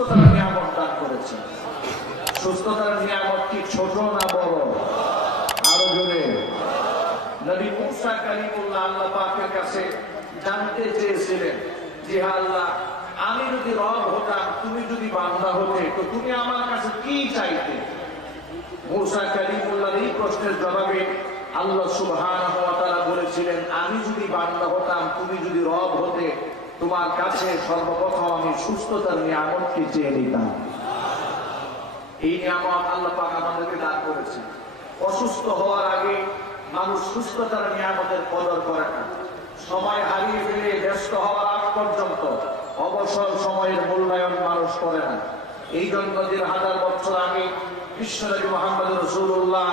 সুস্থতার নিয়ামত দান করেছেন। সুস্থতার নিয়ামত কি ছোট না বড়? আরো জোরে। নবী মুসা কালিমুল্লাহ আল্লাহ পাকের কাছে জানতে চেয়েছিলেন, যে আল্লাহ, আমি যদি রব হতাম, তুমি যদি বান্দা হতে, তো তুমি আমার কাছে কি চাইতে? মুসা কালিমুল্লাহর এই প্রশ্নের জবাবে আল্লাহ সুবহানাহু ওয়া তাআলা বলেছিলেন, আমি যদি বান্দা হতাম, তুমি যদি রব হতে, তোমার কাছে সর্বপ্রথম আমি সুস্থতার নিয়ামতকে চেয়ে নিতাম। এই নিয়ামত আল্লাহ পাক আমাদেরকে দান করেছেন। অসুস্থ হওয়ার আগে মানুষ সুস্থতার নিয়ামতের কদর করে না। সময় হারিয়ে ফেলে ব্যস্ত হওয়ার আগ পর্যন্ত অবসর সময়ের মূল্যায়ন মানুষ করে না। এই জন্য ১,৫০০ বছর আগে বিশ্বনবী মুহাম্মদ রাসূলুল্লাহ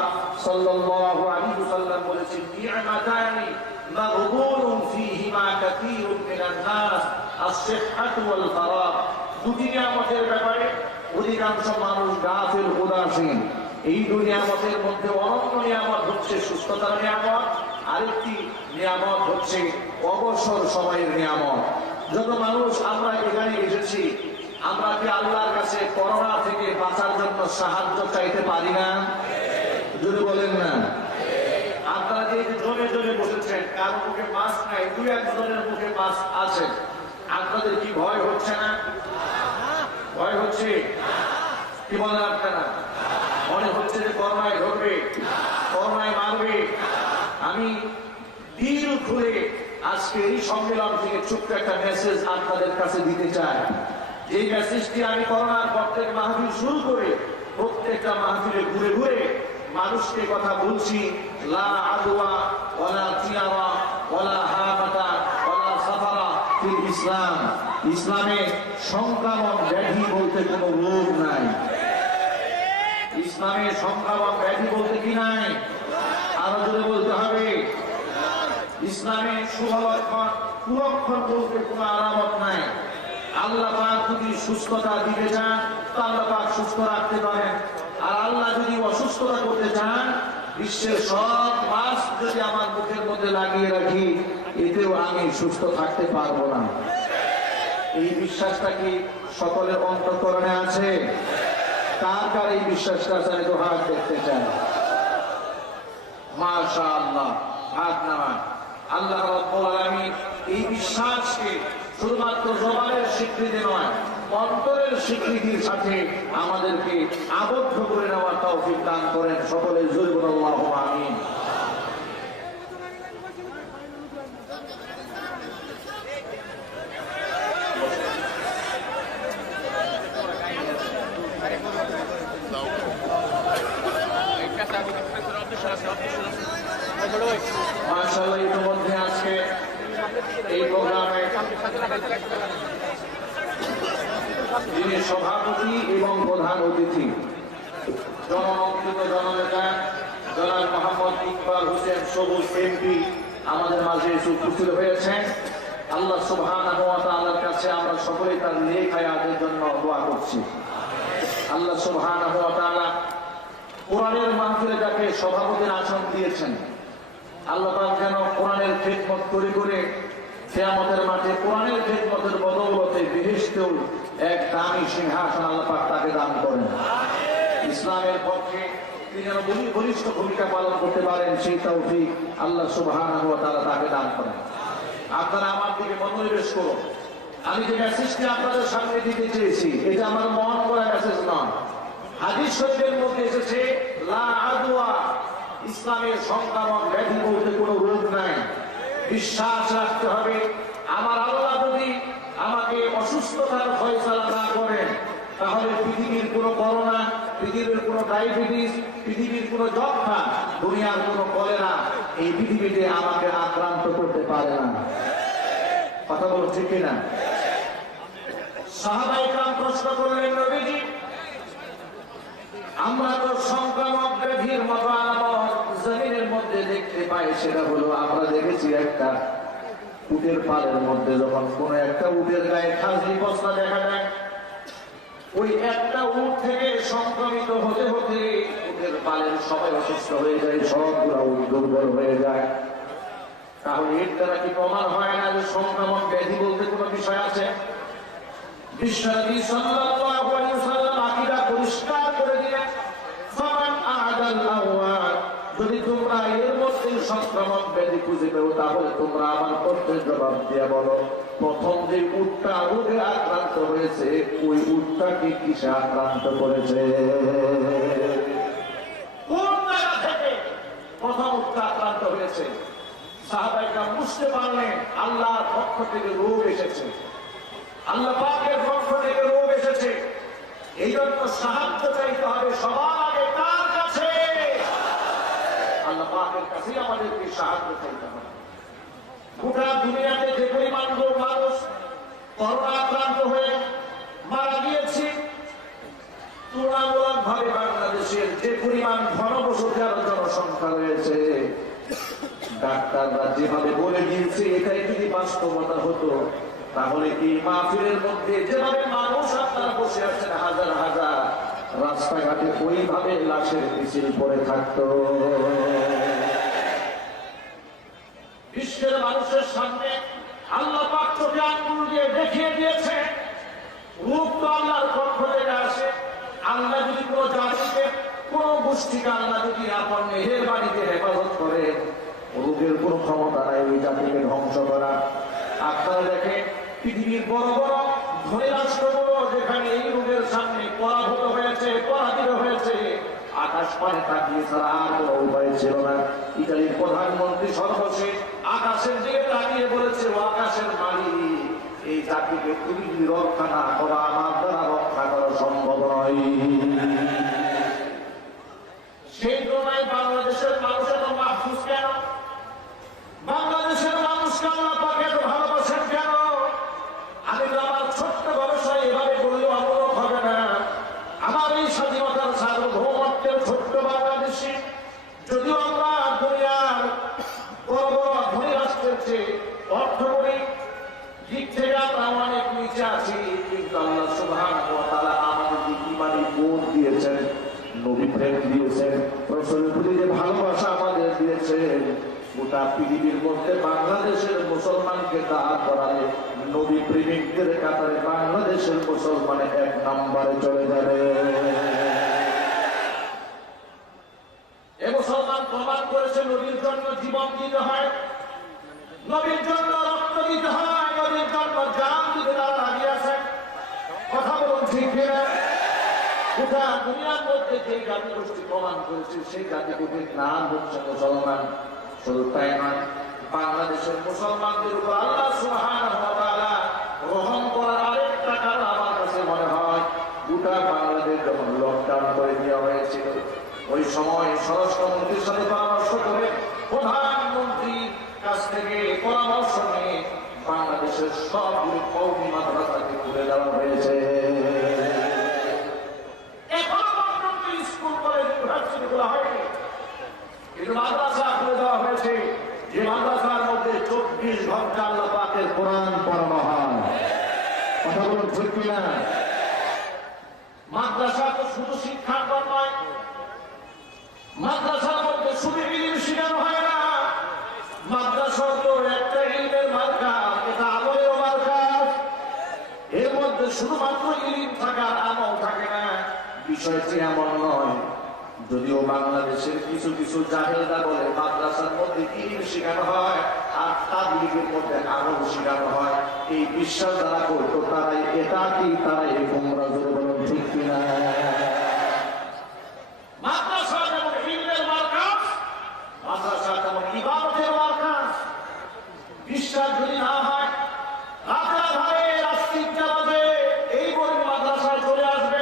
সাল্লাল্লাহু আলাইহি ওয়াসাল্লাম বলেছেন, নি'মাতানি মাগবুনুন ফীহিমা কাসীরুন মিনান নাস, আস-সিহহাতু ওয়াল ফারাগ। দুটি নিয়ামতের ব্যাপারে অধিকাংশ মানুষ গাফিল, উদাসীন। এই দুই নিয়ামতের মধ্যে অনন্য নিয়ামত হচ্ছে সুস্থতার নিয়ামত, আরেকটি নিয়ামত হচ্ছে অবসর সময়ের নিয়ামত। যত মানুষ আমরা এখানে এসেছি, আমরা কি আল্লাহর কাছে করোনা থেকে বাঁচার জন্য সাহায্য চাইতে পারি না? যদি বলেন না। আপনারা যে জনে জনে বসেছেন, কারো মুখে মাস্ক নাই, দুই একজনের মুখে মাস্ক আছে, আপনাদের কি ভয় হচ্ছে না? ভয় হচ্ছে? কি বলেন আপনারা? মনে হচ্ছে যে করোনায় ধরবে, করোনায় মারবে। আমি দিল খুলে আজকে এই সম্মেলন থেকে ছোট্ট একটা মেসেজ আপনাদের কাছে দিতে চাই। এই মেসেজটি আমি করোনার পর থেকে মাহফিল শুরু করে প্রত্যেকটা মাহফিলে ঘুরে ঘুরে মানুষকে কথা বলছি, লা আদওয়া ওয়ালা তিয়ারা ওয়ালা হামাতা ওয়ালা সাফারা ফিল ইসলাম। ইসলামে সংক্রামক ব্যাধি বলতে কোনো রোগ নাই। ইসলামে সংক্রামক ব্যাধি বলতে কি নাই? আরো জোরে বলতে হবে। ইসলামে শুভলক্ষণ, কুলক্ষণ বলতে কোনো আলামত নাই। আল্লাহ পাক যদি সুস্থতা দিতে চান, তো আল্লাহ পাক সুস্থ রাখতে পারেন। আর আল্লাহ যদি অসুস্থতা করতে চান, বিশ্বের সব মাস যদি আমার মুখের মধ্যে লাগিয়ে রাখি, এতেও আমি সুস্থ থাকতে পারবো না। এই বিশ্বাসটা কি সকলের অন্তঃকরণে আছে? কার কার এই বিশ্বাসটা আছে? আমি তো হাত দেখতে চাই। মাশাআল্লাহ, হাত নামান। আল্লাহ রাব্বুল আলামিন এই বিশ্বাসকে শুধুমাত্র জবানের স্বীকৃতি নয়, অন্তরের স্বীকৃতির সাথে আমাদেরকে আবদ্ধ করে নেওয়ার তৌফিক দান করেন। সকলে জোরে বলুন আল্লাহুম্মা আমিন। মাশাআল্লাহ, ইতিমধ্যে আজকে এই প্রোগ্রামে যিনি সভাপতি এবং প্রধান অতিথি, জনমন্ত্রিত জননেতা জনাব মোহাম্মদ ইকবাল হোসেন সবুজ এমপি আমাদের মাঝে এসে উপস্থিত হয়েছেন। আল্লাহ সুবহানাহু ওয়া তাআলার কাছে আমরা সকলেই তার নেক হায়াতের জন্য দোয়া করছি। আল্লাহ সুবহানাহু ওয়া তাআলা কোরআনের মাহফিলে যাকে সভাপতির আসন দিয়েছেন, আল্লাহ পাক যেন কোরআনের খিদমত করে কিয়ামতের মাঠে কোরআনের খিদমতের বদৌলতে বেহেশতেও এক দামি সিংহাসন আল্লাহ পাক তাকে দান করেন। ইসলামের পক্ষে তিনি যেন বলিষ্ঠ ভূমিকা পালন করতে পারেন, সেই তৌফিক আল্লাহ সুবহানাহু ওয়া তাআলা তাকে দান করেন। আপনারা আমার দিকে মনোনিবেশ করুন। আমি যে মেসেজটি আপনাদের সামনে দিতে চেয়েছি, এটা আমার মন করা মেসেজ নয়। হাদিস শরীফের মধ্যে এসেছে, লা আদওয়া, ইসলামের সংক্রামক ব্যাধি বলতে কোনো রোগ নাই। বিশ্বাস রাখতে হবে, আমার আল্লাহ যদি আমাকে অসুস্থতার ফয়সালা না করেন, তাহলে পৃথিবীর কোনো করোনা, পৃথিবীর কোনো ডায়াবেটিস, পৃথিবীর কোনো যক্ষ্মা, দুনিয়ার কোনো কলেরা এই পৃথিবীতে আমাকে আক্রান্ত করতে পারে না। কথা বলো ঠিক কিনা? সাহাবায়ে কেরাম প্রশ্ন করলেন, নবীজি, আমরা তো সংক্রামক ব্যাধির মতো আলামত জমিনের মধ্যে দেখতে পাই, সেটা হলো আমরা দেখেছি একটা উটের পালের মধ্যে যখন কোন একটা উটের গায়ে খাজলি পচলা দেখা যায়, ওই একটা উট থেকে সংক্রমিত হতে হতে উটের পালের সবাই অসুস্থ হয়ে যায়, সবগুলা উট দুর্বল হয়ে যায়। তাহলে এর দ্বারা কি প্রমাণ হয় না যে সংক্রামক ব্যাধি বলতে কোনো বিষয় আছে? বিশ্বনবী সাল্লাল্লাহু সনদ ব্যাধি খুঁজে পেও, তাহলে তোমরা আমার প্রশ্নের জবাব দিয়ে বলো, প্রথম যে উটটা রোগে আক্রান্ত হয়েছে ওই উটটাকে কিসে আক্রান্ত করেছে? কোন জায়গা থেকে প্রথম উটটা আক্রান্ত হয়েছে? সাহাবাইরা বুঝতে পারলেন আল্লাহর পক্ষ থেকে রোগ এসেছে, আল্লাহ পাকের পক্ষ থেকে রোগ এসেছে। এই জন্য সাহায্য চাইতে হবে সবার আগে কার কাছে? আল্লাহ পাকের কাছে আমাদেরকে সাহায্য চাইতে হবে। গোটা দুনিয়াতে যে পরিমাণ মানুষ করোনা আক্রান্ত হয়ে মারা গিয়েছে, তুলনামূলক ভাবে বাংলাদেশের যে পরিমাণ ঘনবসতি আর জনসংখ্যা রয়েছে, ডাক্তাররা যেভাবে বলে দিয়েছে এটাই যদি বাস্তবতা হতো, তাহলে এই মাহফিলের মধ্যে যেভাবে মানুষ আপনারা বসে আছেন হাজার হাজার, রাস্তাঘাটে ওইভাবে লাশের মিছিল পড়ে থাকতো। বিশ্বের মানুষের সামনে আল্লাহ পাক চোখে আঙ্গুল দিয়ে দেখিয়ে দিয়েছে রূপ তো আল্লাহর পক্ষ থেকে আসে। আল্লাহ যদি কোনো জাতিকে, কোনো গোষ্ঠীকে আল্লাহ যদি আপনার মেহের বাড়িতে হেফাজত করে, রূপের কোনো ক্ষমতা নাই ওই জাতিকে ধ্বংস করা। আপনারা দেখেন পৃথিবীর বড় বড় ধনী রাষ্ট্রগুলো যেখানে এই রোগের সামনে পরাভূত হয়েছে, পরাজিত হয়েছে, আকাশ পানে তাকিয়ে ছাড়া আর কোনো উপায় ছিল না। ইতালির প্রধানমন্ত্রী সর্বশেষ আকাশের দিকে তাকিয়ে বলেছে, ও আকাশের মালিক, এই জাতিকে তুমি যদি রক্ষা না করো, আমার দ্বারা রক্ষা করা সম্ভব নয়। সেই তুলনায় বাংলাদেশের মানুষ এত মাহফুজ কেন? বাংলাদেশের মানুষকে আল্লাহ পাক এত ভালোবাসেন কেন? আমি তো আমার ছোট্ট ব্যবসায় এভাবে বললেও আমূলক হবে না। আমার এই স্বাধীনতার সার্বভৌমত্বের ছোট্ট বাংলাদেশে, যদিও আমরা দুনিয়ার বড় বড় ধনী রাষ্ট্রের চেয়ে অর্থনৈতিক দিক থেকে আমরা অনেক নিচে আছি, কিন্তু আল্লাহ সুবহানাহু ওয়া তাআলা আমাদের ইমানি গুণ দিয়েছেন, নবী প্রেম দিয়েছেন, রাসূলের প্রতি যে ভালোবাসা আমাদের দিয়েছেন, গোটা পৃথিবীর মধ্যে বাংলাদেশের মুসলমানকে দাঁড় করালে নবী প্রেমিকদের কাতারে বাংলাদেশের মুসলমান এক নম্বরে চলে যাবে। এ মুসলমান প্রমাণ করেছে নবীর জন্য জীবন দিতে হয়, নবীর জন্য রক্ত দিতে হয়, নবীর জন্য জান দিতে তারা রাজি আছে। কথা বলুন ঠিক কিনা? গোটা দুনিয়ার মধ্যে যে জাতি গোষ্ঠী প্রমাণ করেছে সেই জাতি গোষ্ঠীর নাম হচ্ছে মুসলমান। শুধু তাই নয়, বাংলাদেশের মুসলমানদের উপর আল্লাহ সুবহানাহু ওয়া তাআলা রহম করার আরেকটা কারণ আমার কাছে মনে হয়, গোটা বাংলাদেশ যখন লকডাউন করে দেওয়া হয়েছিল, ওই সময় স্বরাষ্ট্রমন্ত্রীর সাথে পরামর্শ করে প্রধানমন্ত্রীর কাছ থেকে পরামর্শ নিয়ে বাংলাদেশের সবগুলো কওমি মাদ্রাসাকে খুলে দেওয়া হয়েছে। এখনো পর্যন্ত স্কুল কলেজ ইউনিভার্সিটি খোলা হয়নি, কিন্তু মাদ্রাসা খুলে দেওয়া হয়েছে, যে মাদ্রাসার মধ্যে 24 ঘন্টা আল্লাহ পাকের কোরআন পড়ানো হয়। কথা বলুন ঠিক কিনা? মাদ্রাসা তো শুধু শিক্ষাঙ্গন নয়, মাদ্রাসার মধ্যে শুধু ইলম শেখানো হয় না, মাদ্রাসা তো একটা ইলমের মার্কাজ, এটা আমলের মার্কাজ। এর মধ্যে শুধুমাত্র ইলম থাকার আমল থাকে না, বিষয়টি এমন নয়। যদিও বাংলাদেশের কিছু কিছু জাহেলরা বলে মাদ্রাসার মধ্যে ইলম শেখানো হয় আর তাবলীগের মধ্যে আমল শেখানো হয়, এই বিশ্বাস যারা করতো তারাই এটা কি তারাই গোমরা জোরে বলুন ঠিক কিনা? মাদ্রাসা যেমন ইলমের মার্কাজ, মাদ্রাসা যেমন ইবাদতের মার্কাজ। বিশ্বাস যদি না হয়, রাতে আধারে রাত্রি 3টা বাজে এই গরিব মাদ্রাসায় চলে আসবে।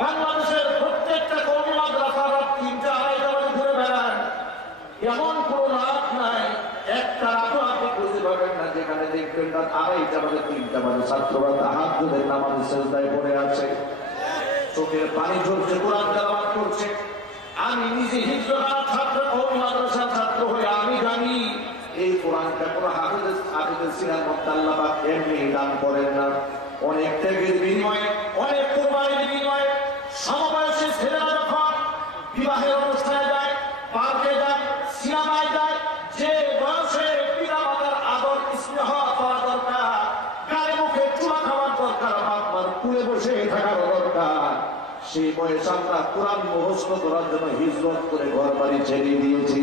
বাংলাদেশের প্রত্যেকটা কওমি মাদ্রাসা রাত 3টা 2:30 বাজে ঘুরে বেড়ায়, এমন কোন রাত নাই, একটা রাতও আপনি খুঁজে পাবেন না যেখানে দেখবেন রাত 2:30 বাজে 3টা বাজে ছাত্ররা তাহাজ্জুদের নামাজে সিজদায় পড়ে আছে, চোখের পানি ঝরছে, কোরআন তেলাওয়াত করছে। আমি নিজে হিজরত ছাত্র, কওমি মাদ্রাসার ছাত্র হয়ে আমি জানি এই কোরআনটা কোন হাফেজের সিনার মধ্যে আল্লাহ পাক এমনি দান করেন না, অনেক ত্যাগের বিনিময়ে, অনেক কোরবানির বিনিময়ে। সমবয়সী ছেলেরা যখন বিবাহের অনুষ্ঠানে যায়, পার্কে যায়, সিনেমায় যায়, যে বয়সে পিতা মাতার আদর স্নেহ পাওয়া দরকার, গায়ে মুখে চুমা খাওয়ার দরকার, বাপ মার কুলে বসে থাকার দরকার, সেই বয়সে আমরা কোরআন মুখস্থ করার জন্য হিজরত করে ঘর বাড়ি ছেড়ে দিয়েছি।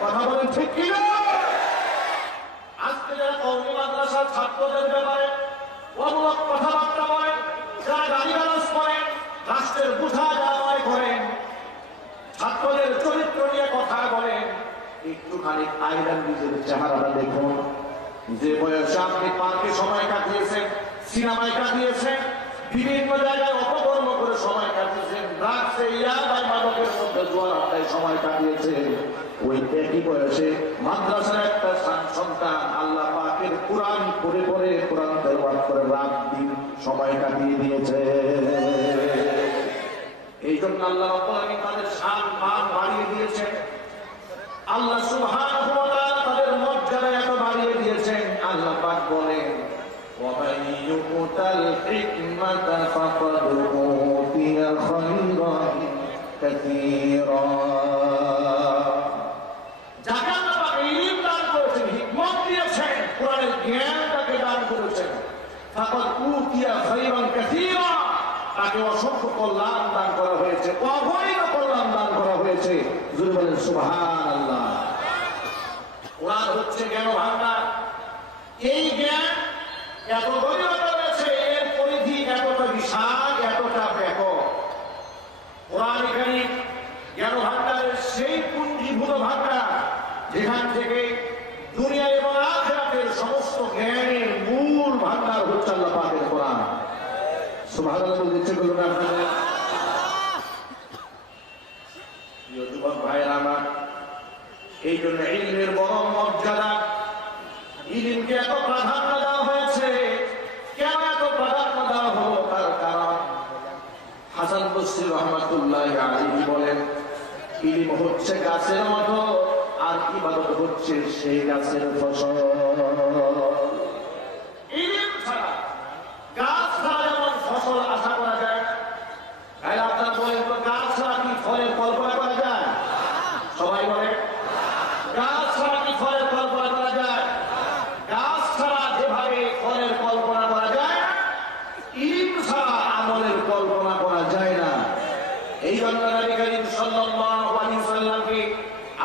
কথা বলেন ঠিক কিনা? আজকে যারা কওমি মাদ্রাসার ছাত্রদের ব্যাপারে অমূলক কথাবার্তা বলেন, যারা গালিগালাজ করেন, রাষ্ট্রের বোঝা যাওয়াই করেন, ছাত্রদের চরিত্র নিয়ে কথা বলেন, একটুখানি আইলাম নিজের চেহারাটা দেখুন। যে বয়সে আপনি পার্কে সময় কাটিয়েছেন, সিনেমায় কাটিয়েছেন, বিভিন্ন জায়গায় অপকর্ম করে সময় কাটিয়েছেন, ড্রাগসে ইয়াবাই মাদকের মধ্যে জোয়ার আড্ডায় সময় কাটিয়েছেন, ওই একই বয়সে মাদ্রাসার একটা সন্তান আল্লাহ পাকের কোরআন পড়ে পড়ে কোরআন তেলাওয়াত করে রাত দিন সময় কাটিয়ে দিয়েছে। এই জন্য আল্লাহ রাব্বুল আলামিন তাদের শান মান বাড়িয়ে দিয়েছেন। আল্লাহ সুবহানাহু ওয়া তাআলা তাদের মর্যাদা এত বাড়িয়ে দিয়েছেন। আল্লাহ পাক বলেন, ওয়া মান ইউতাল হিকমাতা ফাকাদ উতিয়া খায়রান কাসীরা। যাকে আল্লাহ পাক ইলম দান করেছেন, হিকমত দিয়েছেন, কোরআনের জ্ঞান তাকে দান করেছেন, ফাকাদ উতিয়া খায়রান কাসীরা, তাকে অসংখ্য কল্যাণ দান করা হয়েছে, অগণিত কল্যাণ দান করা হয়েছে। জোরে বলেন সুবহানাল্লাহ। কোরআন হচ্ছে জ্ঞান ভান্ডার। এই জ্ঞান এত গভীরতা রয়েছে, এর পরিধি এতটা বিশাল, এতটা ব্যাপক। কোরআন কারীম জ্ঞান ভান্ডারের সেই পুঞ্জীভূত ভান্ডার, যেখান থেকে দুনিয়া এবং আখিরাতের সমস্ত জ্ঞানের মূল ভান্ডার হচ্ছে আল্লাহ পাকের কোরআন। সুবহানাল্লাহ বলতে বলুন আপনাদের। প্রিয় যুবক ভাইয়েরা আমার, এই জন্য ইলমের বড় মর্যাদা, ইলমকে এত প্রাধান্য দেওয়া হয়েছে। কেন এত প্রাধান্য দেওয়া হলো? তার কারণ হাসান বসরি রাহমাতুল্লাহি আলাইহি বলেন, ইলম হচ্ছে গাছের মতো, আর ইবাদত হচ্ছে সেই গাছের ফসল। ইলম ছাড়া গাছ ছাড়া যেমন ফসল আশা করা যায়, তাই আপনার বলেন তো গাছ ছাড়া কি ফলের কল্পনা করা যায়? সবাই বলে গাছ ছাড়া কি ফলের কল্পনা করা যায়? গাছ ছাড়া যেভাবে ফলের কল্পনা করা যায়, ইলম ছাড়া আমলের কল্পনা করা যায় না। এই জন্য নবী করিম সাল্লাল্লাহু আলাইহি ওয়াসাল্লামকে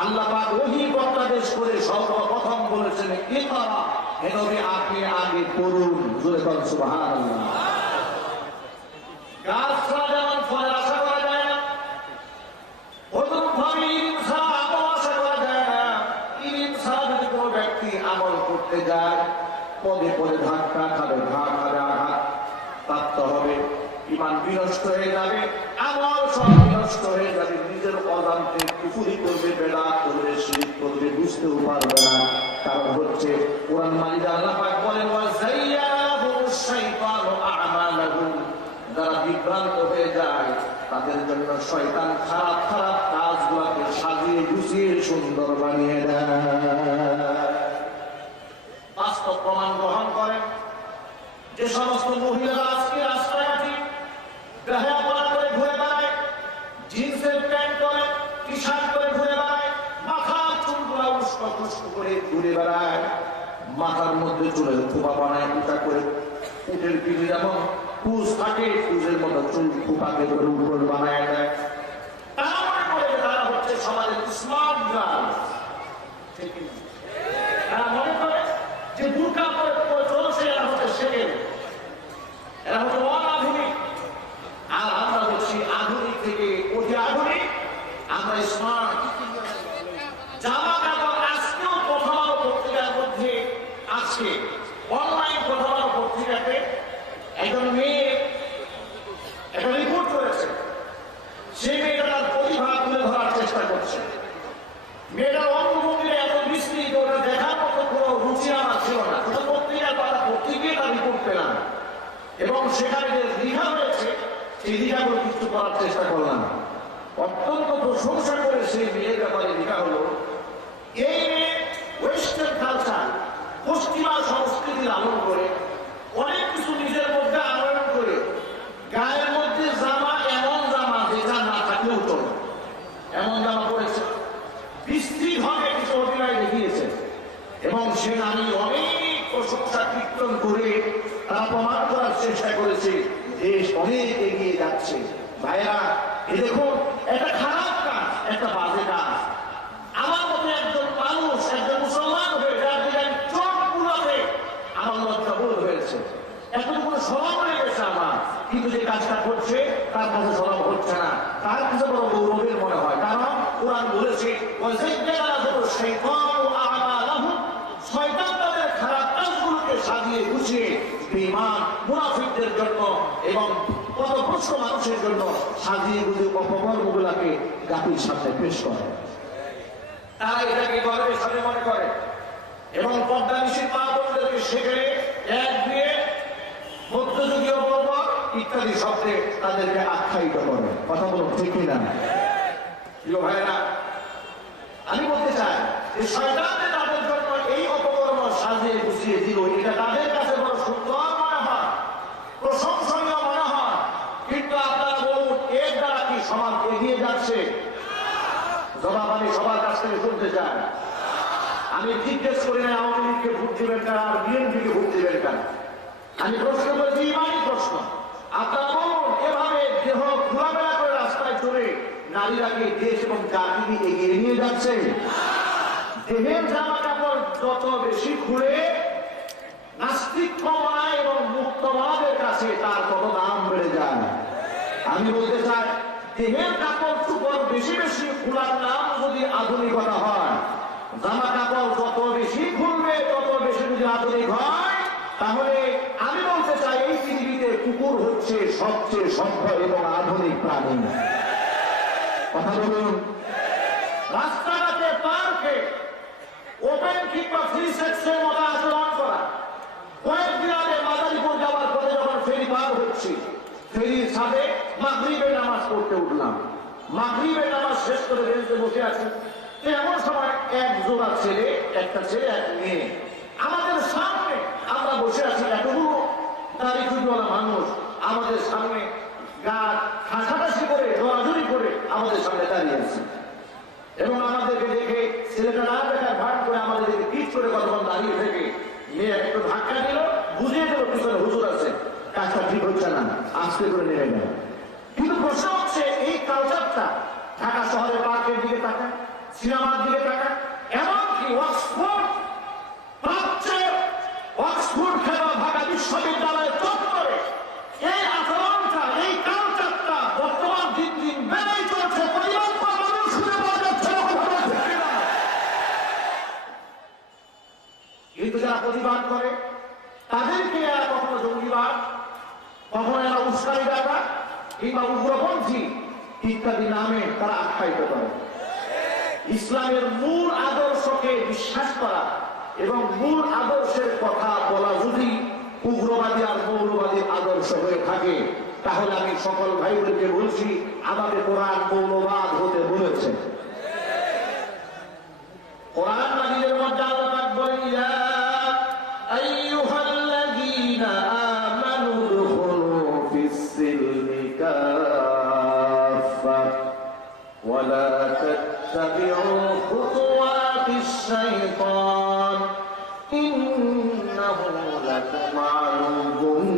আল্লাহ পাক ওহী প্রত্যাদেশ করে সর্বপ্রথম বলেছেন, ইকরা, হে নবী আপনি আগে পড়ুন। জোরে বলুন সুবহানাল্লাহ। গাছ ছাড়া যেমন ফলের আশা করা যায় না, অনুরূপভাবে ইলম ছাড়া আমল আশা করা যায় না। ইলম ছাড়া যদি কোনো ব্যক্তি আমল করতে যায়, পদে পদে ধাক্কা খাবে, ঘা খাবে, আঘাত প্রাপ্ত হবে, ঈমান বিনষ্ট হয়ে যাবে, আমল সব বিনষ্ট হয়ে যাবে, নিজের অজান্তে কুফরি করবে, বেদাত করবে, শিরক করবে, বুঝতেও পারবে না। কারণ হচ্ছে কোরআন মাজিদে আল্লাহ পাক বলেন, ওয়া যায়্যানা লাহুমুশ শাইতানু আ'মালাহুম, যারা বিভ্রান্ত হয়ে যায় তাদের জন্য শয়তান খারাপ খারাপ কাজগুলোকে সাজিয়ে গুছিয়ে সুন্দর বানিয়ে দেয়। বাস্তব প্রমাণ গ্রহণ করেন যে সমস্ত মহিলারা আজকে রাস্তাঘাটে বেহায়াপনা করে ঘুরে বেড়ায়, জিন্সের প্যান্ট করে, টি শার্ট করে ঘুরে বেড়ায়, মাথার চুলগুলা উস্কো খুস্কো করে ঘুরে বেড়ায়, মাথার মধ্যে চুলের খোপা বানায় উঠা করে, উটের পিঠে যেমন কুচ থাকে, কুচের মতো চুল খোপাকে করে উপর বানায় দেয়। তারা হচ্ছে সমাজের স্মার্ট গার্ল। তারা মনে করে যে বুরকা পরে চলছে, এরা হচ্ছে সেকেন্ড, এরা হচ্ছে অনাধুনিক। আর আমরা হচ্ছি আধুনিক থেকে অতি আধুনিক, আমরা স্মার্ট। জামা কাপড় আজকেও প্রথম আলো পত্রিকার মধ্যে আছে, অনলাইন প্রথম আলো পত্রিকাতে একজন মেয়ে একটা রিপোর্ট করেছে। সেই মেয়েটা তার প্রতিভা তুলে ধরার চেষ্টা করছে। মেয়েটার অঙ্গভঙ্গিটা এত বিস্তৃত, ওটা দেখার মতো কোনো রুচি আমার ছিল না। পত্রিকার পাতা পত্রিকায় তার রিপোর্ট পেলাম, এবং সেখানে যে লেখা হয়েছে সেই লেখাগুলো কিছু করার চেষ্টা করলাম। অত্যন্ত প্রশংসা করে সেই মেয়ের ব্যাপারে লেখা হলো, এই মেয়ে ওয়েস্টার্ন কালচার, পশ্চিমা সংস্কৃতি লালন করে অনেক কিছু নিজের মধ্যে আনয়ন করে গায়ের মধ্যে জামা, এমন জামা যেটা না থাকলেও চলে, এমন জামা পড়েছে, বিস্তৃত ভাবে কিছু অভিনয় দেখিয়েছে, এবং সে নারী অনেক প্রশংসা কীর্তন করে তারা প্রমাণ করার চেষ্টা করেছে দেশ অনেক এগিয়ে যাচ্ছে। ভাইরা, এ দেখুন, একটা খারাপ কাজ, একটা বাজে কাজ। আমার মতো একজন মানুষ, একজন মুসলমান হয়ে যার দিকে চোখ পুরাতে আমার লজ্জা বোধ হয়েছে, এখন কোনো স্বভাব হয়ে গেছে আমার, কিন্তু যে কাজটা করছে তার কাছে স্বভাব হচ্ছে না, তার কাছে বড় গৌরবের মনে হয়। কারণ কোরআন বলেছে শয়তান তাদের খারাপ কাজগুলোকে সাজিয়ে গুছিয়ে বেঈমান মুনাফিকদের জন্য এবং পথভ্রষ্ট মানুষের জন্য সাজিয়ে গুছিয়ে অপকর্মগুলোকে জাতির সামনে পেশ করে। তারা এটাকে গর্বের সাথে মনে করে এবং পর্দানিশীল মা বোনদেরকে সেখানে এক দিয়ে মধ্যযুগীয় পর্ব ইত্যাদি শব্দে তাদেরকে আখ্যায়িত করে। কথা বলো ঠিক না? প্রিয় ভাইরা, আমি বলতে চাই যে শয়তানে তাদের জন্য এই অপকর্ম সাজিয়ে গুছিয়ে দিল, এটা তাদের কাছে বড় সুন্দর মনে হয়, প্রশংসনীয় মনে হয়। কিন্তু আপনারা বলুন, এর দ্বারা কি সমাজ এগিয়ে যাচ্ছে? জবাব আমি সবার কাছ থেকে শুনতে চাই। আমি জিজ্ঞেস করি না আওয়ামী লীগকে ভোট দিবেন কেন আর বিএনপিকে ভোট দিবেন কেন, আমি প্রশ্ন করেছি ইমানি প্রশ্ন। আপনারা বলুন, এভাবে দেহ খোলামেলা করে রাস্তায় চলে নারীরা কি দেশ এবং জাতিকে এগিয়ে নিয়ে যাচ্ছে? দেহের জামা কাপড় যত বেশি খুলে নাস্তিক ক্ষমতায় এবং মুক্তবাদের কাছে তার তত দাম বেড়ে যায়। আমি বলতে চাই, দেহের কাপড় চুপড় বেশি বেশি খোলার নাম যদি আধুনিকতা হয়, জামা কাপড় যত বেশি খুলবে তত বেশি যদি আধুনিক হয়, তাহলে আমি বলতে চাই এই পৃথিবীতে কুকুর হচ্ছে সবচেয়ে সভ্য এবং আধুনিক প্রাণী। কথা বলুন, রাস্তাঘাটে পার্কে ওপেন কিংবা ফ্রি সেক্সের মতো আচরণ করা। কয়েকদিন আগে মাদারীপুর যাওয়ার পরে যখন ফেরি পার হচ্ছি, ফেরির সাথে মাগরিবের নামাজ পড়তে উঠলাম। মাগরিবের নামাজ শেষ করে বেঞ্চে বসে আছি, এমন সময় এক জোড়া ছেলে, একটা ছেলে এক মেয়ে আমাদের সামনে, আমরা বসে আছি, এতগুলো দাড়ি চুলওয়ালা মানুষ আমাদের সামনে গা ঠাসাঠাসি করে দৌড়াদৌড়ি করে আমাদের সামনে দাঁড়িয়ে আছে এবং আমাদেরকে দেখে ছেলেটা না দেখার ভান করে আমাদের দিকে পিচ করে কতক্ষণ দাঁড়িয়ে থেকে মেয়ে একটু ধাক্কা দিল, বুঝিয়ে দিল পিছনে হুজুর আছে, কাজটা ঠিক হচ্ছে না, আস্তে করে নেমে গেল। কিন্তু প্রশ্ন হচ্ছে, এই কালচারটা ঢাকা শহরের পার্কের দিকে তাকান, সিনেমার দিকে তাকান, এমনকি অক্সফোর্ড খেলা ঢাকা বিশ্ববিদ্যালয়ের চত্বরে এই আচরণটা, এই কালচারটা বর্তমান দিন দিন বেড়েই চলছে। কিন্তু যারা প্রতিবাদ করে তাদেরকে এরা কখনো জঙ্গিবাদ, কখনো এরা উস্কানিদাতা কিংবা উগ্রপন্থী ইত্যাদি নামে তারা আখ্যায়িত করে। ইসলামের মূল আদর্শকে বিশ্বাস করা এবং মূল আদর্শের কথা বলা যদি উগ্রবাদী আর মৌলবাদীর আদর্শ হয়ে থাকে, তাহলে আমি সকল ভাইদেরকে বলছি, আমাদের কোরআন মৌলবাদ হতে বলেছে। কোরআন নাজিলের মধ্যে আল্লাহ পাক বলেন, ইয়া আইয়ুহাল্লাযীনা আমানু দুখুলু ফিস-সিলমি কাফা ওয়া লা তাত্তাবিউ খুতুওয়াতিশ শাইতান ইন্নাহু লাকুম আদুউউন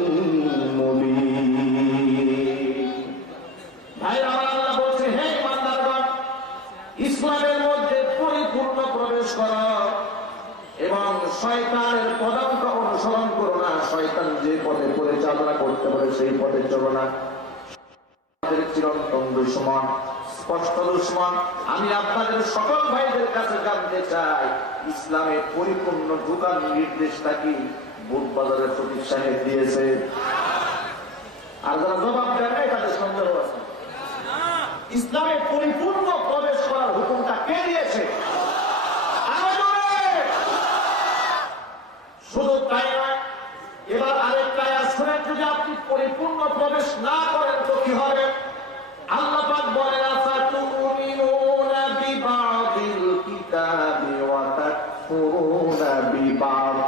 মুবিন। ভাইরা, আল্লাহ বলছে, হে ইমানদারগণ, ইসলামের মধ্যে পরিপূর্ণ প্রবেশ করো এবং শয়তানের পদাঙ্ক অনুসরণ করো না। শয়তান যে পথে পরিচালনা করতে পারে সেই পথে চলো না। চিরন্তন দুশমন, স্পষ্ট দুশমন। আমি আপনাদের সকল ভাইদের কাছে জানতে চাই, ইসলামের পরিপূর্ণ ঢোকার নির্দেশটা কি বুধ বাজারের ফকির সাহেব দিয়েছে? আর যারা জবাব দেন নাই তাদের সন্দেহ আছে। ইসলামের পরিপূর্ণ প্রবেশ করার হুকুমটা কে দিয়েছে? শুধু তাই নয়, এবার আরেকটা আয়াত শুনেন, যদি আপনি পরিপূর্ণ প্রবেশ না করেন তো কি হবে? আল্লাহ পাক বলেন, আফাতুমিনুনা বিবাদিল কিতাবি ওয়া তাকফুরুনা বিবাদ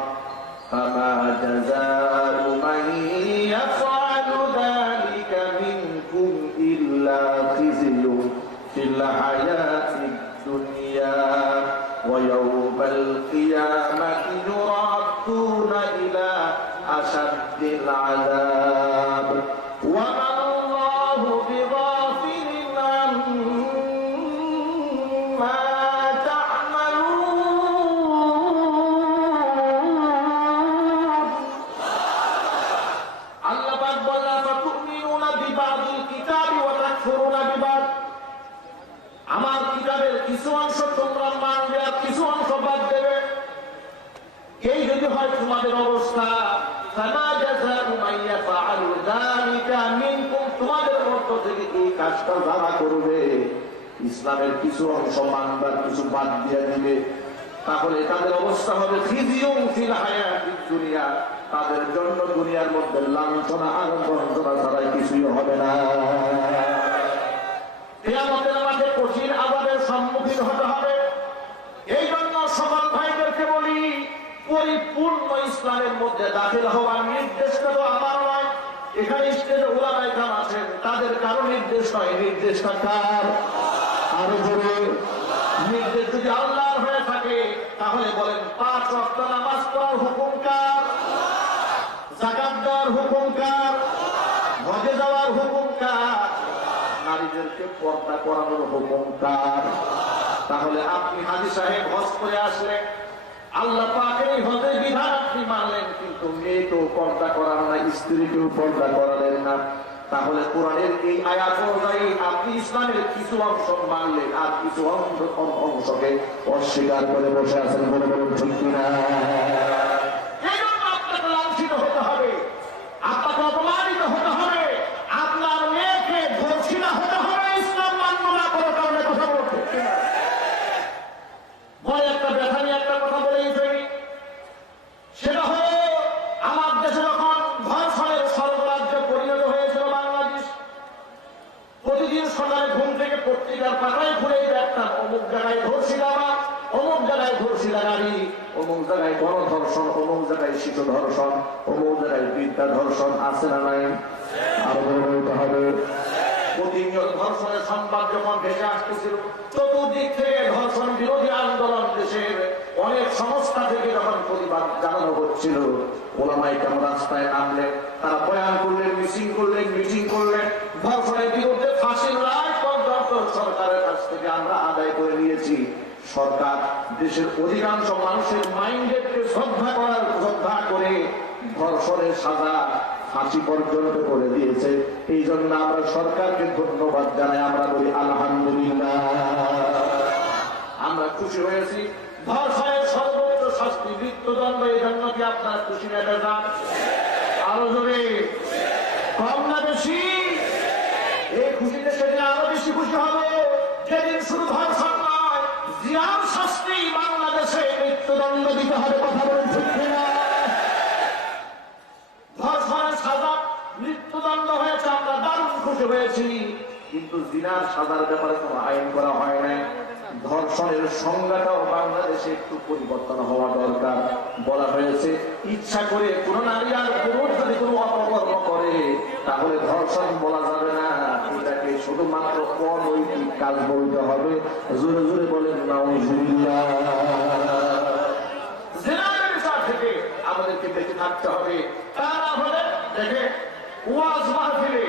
ফামা জাযাউ মান ইয়াফআলু যালিকা মিনকুম ইল্লা খিzyun ফিল হায়াতিদ দুনিয়া ওয়া ইয়াওমাল কিয়ামাতি ইউরাদুনা ইলা আশাদ্দিল আযাব তোমাদের অবস্থা ফামা জাযাউ মান ইয়াফআলু যালিকা মিনকুম, তোমাদের মধ্য থেকে এই কাজটা যারা করবে, ইসলামের কিছু অংশ মানবার কিছু বাদ দিয়ে দিবে, তাহলে তাদের অবস্থা হবে খিজিউন ফিল হায়াতিদ দুনিয়া, তাদের জন্য দুনিয়ার মধ্যে লাঞ্ছনা আর বঞ্চনা ছাড়া কিছুই হবে না। কিয়ামতের মাঠে কঠিন আযাবের সম্মুখীন হতে হবে। এই জন্য সকল ভাইদেরকে বলি, পরিপূর্ণ ইসলামের মধ্যে দাখিল হওয়ার নির্দেশটা তো আমার নয়, এখানে স্টেজে উলামায়ে কেরাম আছেন, তাদের কারো নির্দেশ নয়, নির্দেশটা কার? আরো জোরে নির্দেশ যদি আল্লাহর হয়ে থাকে তাহলে বলেন 5 ওয়াক্ত নামাজ পড়ার হুকুম কার? যাকাত দেওয়ার হুকুম কার? হজে যাওয়ার হুকুম কার? নারীদেরকে পর্দা করানোর হুকুম কার? তাহলে আপনি হাজী সাহেব হজ করে আসলেন, আল্লাহ পাকের এই হজের বিধান আপনি মানলেন, কিন্তু মেয়েকেও পর্দা করান না, স্ত্রীকেও পর্দা করালেন না, তাহলে কোরআনের এই আয়াত অনুযায়ী আপনি ইসলামের কিছু অংশ মানলেন আর কিছু অংশকে অস্বীকার করে বসে আছেন, বলে বলুন ঠিক কিনা? এই জন্য আপনাকে লাঞ্ছিত হতে হবে, আপনাকে অপমানিত হতে হবে, আপনার মেয়েকে ধর্ষিতা হতে হবে ইসলাম মান্য না করার কারণে। কথা বলতে ভয় একটা ব্যথা নিয়ে একটা কথা বলেই ফেলি, সেটা হলো আমার দেশে যখন ধর্ষণের স্বর্গরাজ্যে পরিণত হয়েছিল বাংলাদেশ, প্রতিদিন সকালে ঘুম থেকে পত্রিকার পাতায় ঘুরে দেখতাম অমুক জায়গায় ধর্ষিতা মা, অমুক জায়গায় ধর্ষিতা নারী, অমুক জায়গায় গণধর্ষণ, অমুক জায়গায় শিশু ধর্ষণ, অমুক জায়গায় বৃদ্ধা ধর্ষণ, আছে না নাই? আরো বলতে হবে। প্রতিনিয়ত ধর্ষণের সংবাদ যখন ভেসে আসতেছিল, চতুর্দিক থেকে ধর্ষণ বিরোধী আন্দোলন, দেশের অনেক সংস্থা থেকে যখন প্রতিবাদ জানানো হচ্ছিল, ওলামায়ে কেরাম রাস্তায় নামলেন, তারা বয়ান করলেন, মিটিং করলেন, ধর্ষণের বিরুদ্ধে ফাঁসির রায় পর্যন্ত সরকারের কাছ থেকে আমরা আদায় করে নিয়েছি। সরকার দেশের অধিকাংশ মানুষের মাইন্ডেডকে শ্রদ্ধা করে ধর্ষণের সাজা ফাঁসি পর্যন্ত করে দিয়েছে। এই জন্য আমরা সরকারকে ধন্যবাদ জানাই, আমরা বলি আলহামদুলিল্লাহ। আমরা খুশি হয়েছি। ধর্ষণের সর্বোচ্চ শাস্তি মৃত্যুদণ্ড, এই জন্য কি আপনার খুশি না বেজার? আরো জোরে, কম না বেশি? এই খুশিতে সেদিন আরো বেশি খুশি হবে যেদিন শুধু ধর্ষণ নয়, জিয়ার শাস্তি বাংলাদেশে মৃত্যুদণ্ড দিতে হবে। কথা বলেন ঠিক কিনা? ধর্ষণের সাজা মৃত্যুদণ্ড হয়েছে, আমরা দারুণ খুশি হয়েছি, কিন্তু জিনার সাজার ব্যাপারে কোনো আইন করা হয় নাই। ধর্ষণের সংজ্ঞাটাও বাংলাদেশে একটু পরিবর্তন হওয়া দরকার। বলা হয়েছে ইচ্ছা করে কোন নারী আর পুরুষ যদি কোনো অপকর্ম করে তাহলে ধর্ষণ বলা যাবে না, এটাকে শুধুমাত্র অনৈতিক কাজ বলতে হবে। জোরে জোরে বলেন নাউজুবিল্লাহ। জিনার বিষয় থেকে আমাদেরকে বেঁচে থাকতে হবে। তারা হলে দেখে ওয়াজ মাহফিলে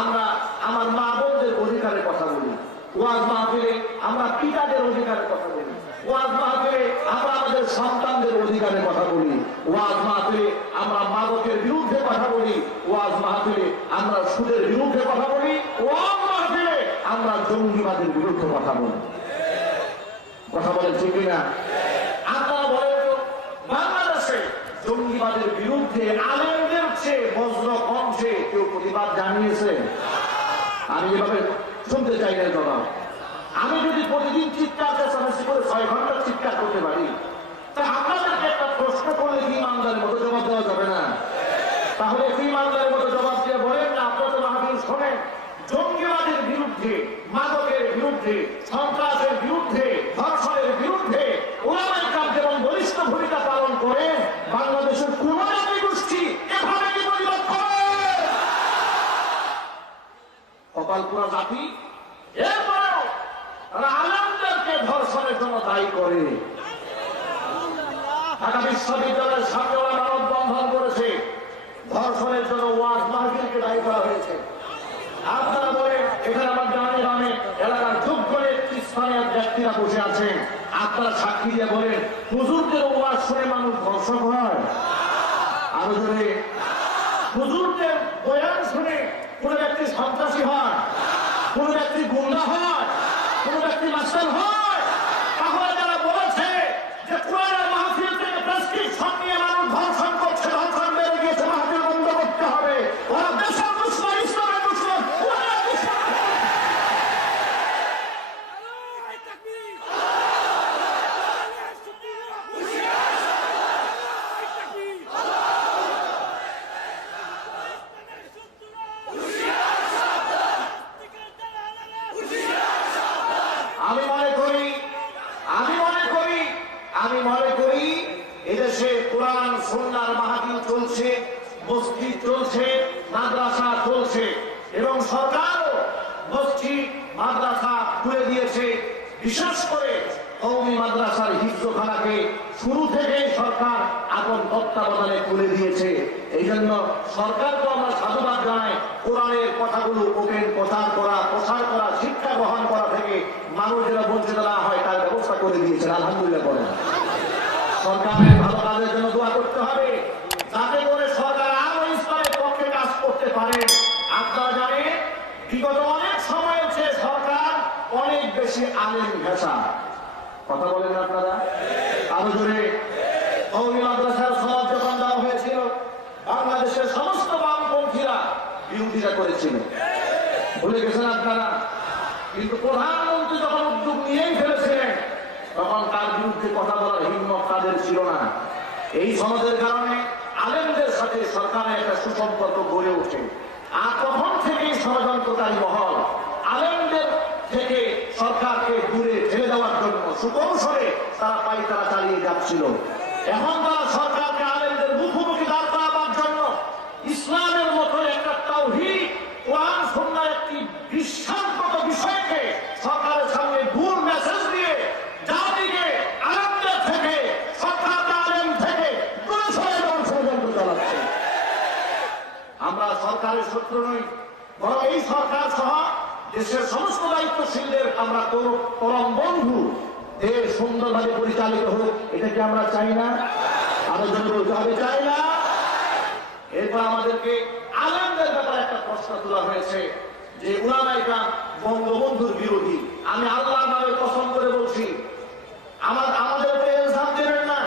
আমরা আমার মা বোনদের অধিকারের কথা বলি, ওয়াজ মাহফিলে আমরা পিতাদের অধিকারের কথা বলি, ওয়াজ মাহফিলে আমরা আমাদের সন্তানদের অধিকারের কথা বলি, ওয়াজ মাহফিলে আমরা মাদকের বিরুদ্ধে কথা বলি, ওয়াজ মাহফিলে আমরা সুদের বিরুদ্ধে কথা বলি, ওয়াজ মাহফিলে আমরা জঙ্গিবাদের বিরুদ্ধে কথা বলি। কথা বলেন ঠিক কিনা? আপনারা বলেন বাংলাদেশে জঙ্গিবাদের বিরুদ্ধে আলেমদের চেয়ে বজ্র কণ্ঠে কেউ প্রতিবাদ জানিয়েছে? আমি এভাবে শুনতে চাই না জবাব। আমি যদি প্রতিদিন চিৎকার চেঁচামেচি করে 6 ঘন্টা চিৎকার করতে পারি, তা আপনাদেরকে একটা প্রশ্ন করলে কি ইমানদারের মতো জবাব দেওয়া যাবে না? তাহলে কি ইমানদারের মতো জবাব দিয়ে বলেন না? আপনারা তো মাহফিল শোনেন, জঙ্গিবাদের বিরুদ্ধে, মাদকের বিরুদ্ধে, সন্ত্রাসের বিরুদ্ধে, ধর্ষণের বিরুদ্ধে ওলামায়ে কেরাম যেমন বলিষ্ঠ ভূমিকা পালন করে, বাংলাদেশের কোন জাতি গোষ্ঠী এভাবে কি প্রতিবাদ করে? কপালপুরা জাতি এরপরেও তারা আলেমদেরকে ধর্ষণের জন্য দায়ী করে। ঢাকা বিশ্ববিদ্যালয়ের সামনে ওরা মানববন্ধন করেছে, ধর্ষণের জন্য ওয়াজ মাহফিলকে দায়ী করা হয়েছে। আপনারা বলেন, এখানে আমার গ্রামে গ্রামে এলাকার যোগ্য স্থানীয় ব্যক্তিরা বসে আছেন, আপনারা সাক্ষী দিয়ে বলেন হুজুরদের ওয়াজ শুনে মানুষ ধর্ষক হয়? আরো জোরে, হুজুরদের বয়ান শুনে কোন ব্যক্তি সন্ত্রাসী হয়, কোন ব্যক্তি গুন্ডা হয়, কোন ব্যক্তি মাস্টার হয়? তাহলে যারা বলেছে যে কোরআনের মাহফিল থেকে প্রেসক্রিপশন নিয়ে মানুষ ধর্ষণ করেছে এবং সরকারও মসজিদ মাদ্রাসা খুলে দিয়েছে। বিশেষ করে কওমি মাদ্রাসার হিফজখানাকে শুরু থেকেই সরকার আপন তত্ত্বাবধানে খুলে দিয়েছে। এই জন্য সরকারকে আমরা সাধুবাদ জানাই। কোরআনের কথাগুলো ওপেন প্রচার করা, শিক্ষা গ্রহণ করা থেকে মানুষ যেন বঞ্চিত না হয় তার ব্যবস্থা করে দিয়েছেন। আলহামদুলিল্লাহ বলেন। সরকারের ভালো কাজের জন্য দোয়া করতে হবে, যাতে করে সরকার আরো ইসলামের পক্ষে কাজ করতে পারে। আপনারা জানেন বিগত অনেক সময় হচ্ছে সরকার অনেক বেশি আলেম ঘেঁষা। কথা বলেন আপনারা আরো জোরে। কওমি মাদ্রাসার সনদ যখন দেওয়া হয়েছিল, বাংলাদেশের সমস্ত বামপন্থীরা বিরোধিতা করেছিল, ভুলে গেছেন আপনারা। কিন্তু প্রধানমন্ত্রী যখন উদ্যোগ নিয়েই ফেলেছিলেন, তখন তার বিরুদ্ধে কথা বলার হিম্মত তাদের ছিল না। এই সনদের কারণে আলেমদের সাথে সরকারের একটা সুসম্পর্ক গড়ে ওঠে। আর তখন থেকেই ষড়যন্ত্রকারী মহল আলেমদের থেকে সরকারকে দূরে ঠেলে দেওয়ার জন্য সুকৌশলে তারা পায়তারা চালিয়ে যাচ্ছিল। এখন তারা সরকারকে আলেমদের মুখোমুখি দাঁড় করাবার জন্য ইসলামের মতো একটা তাওহীদ কোরআন সুন্নাহর একটি বিশ্বাসগত বিষয়কে সরকারের সামনে ভুল মেসেজ দিয়ে জাতিকে আলেমদের থেকে, সরকারকে আলেম থেকে দূরে সরে দেওয়ার ষড়যন্ত্র চালাচ্ছে। আমরা সরকারের শত্রু নই, বরং এই সরকার সহ দেশের সমস্ত দায়িত্বশীলদের আমরা পরম বন্ধু। দেশ সুন্দরভাবে পরিচালিত হোক, এটা কি আমরা চাই না? আরো জন্য বলতে হবে, চাই না? এরপর আমাদেরকে আলেমদের ব্যাপারে একটা প্রশ্ন তোলা হয়েছে যে উলামায়ে কেরাম বঙ্গবন্ধুর বিরোধী। আমি আল্লাহর নামে কসম করে বলছি, আমাদেরকে ইলজাম দেবেন না।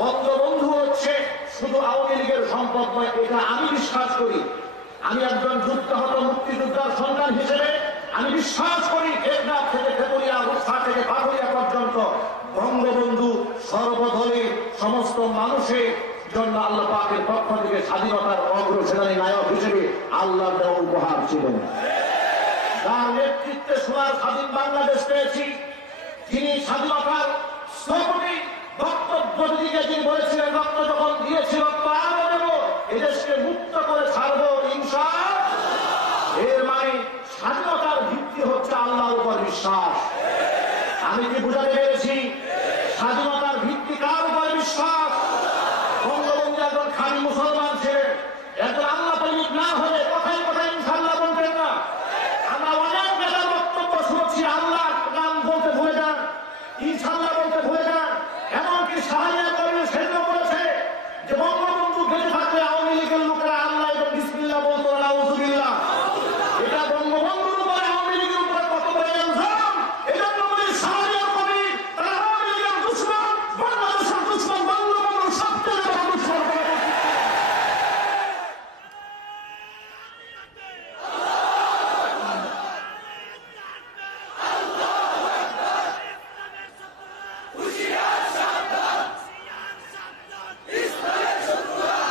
বঙ্গবন্ধু হচ্ছে শুধু আওয়ামী লীগের সম্পদ নয়, এটা আমি বিশ্বাস করি। আমি একজন যুদ্ধাহত মুক্তিযোদ্ধার সন্তান হিসেবে আমি বিশ্বাস করি, টেকনাফ থেকে তেতুলিয়া, রূপসা থেকে পাথুরিয়া পর্যন্ত বঙ্গবন্ধু সর্বদলে সমস্ত মানুষের জন্য আল্লাহ পাকের পক্ষ থেকে স্বাধীনতার অগ্রসেনানী নায়ক হিসেবে আল্লাহর দেওয়া উপহার ছিলেন। তার নেতৃত্বে সোনার স্বাধীন বাংলাদেশ পেয়েছি। যিনি স্বাধীনতার স্থপতি বক্তব্য দিকে যিনি বলেছিলেন, রক্ত যখন দিয়েছি রক্ত আরো দেব, এদেশকে মুক্ত করে ছাড়বো ইনশাআল্লাহ। এর মানে স্বাধীনতার ভিত্তি হচ্ছে আল্লাহর উপর বিশ্বাস। আমি কি বুঝাতে পেরেছি? স্বাধীনতার ভিত্তি কার উপর বিশ্বাস? বঙ্গবন্ধু একজন খাঁটি মুসলমান ছিলেন, একজন আল্লাহ প্রেমিক না হলে কথায় কথায় ইনশাআল্লাহ বলতেন না। আমরা অনেক নেতার বক্তব্য শুনছি, আল্লাহ নাম বলতে ভুলে যান, ইনশাআল্লাহ বলতে ভুলে যান। এমনকি শাহরিয়ার কবির সেদিনও বলেছে যে বঙ্গবন্ধু বেঁচে থাকলে আওয়ামী লীগের লোকেরা আল্লাহ এবং বিসমিল্লাহ বলতো না, নাউযুবিল্লাহ। এটা বঙ্গবন্ধুর উপরে আওয়ামী লীগের উপরে কত বড় ইলজাম! এজন্য বলি শাহরিয়ার কবির তারা আওয়ামী লীগের দুশমন, বাংলাদেশের দুশমন, বঙ্গবন্ধুর সবচেয়ে বড় দুশমন।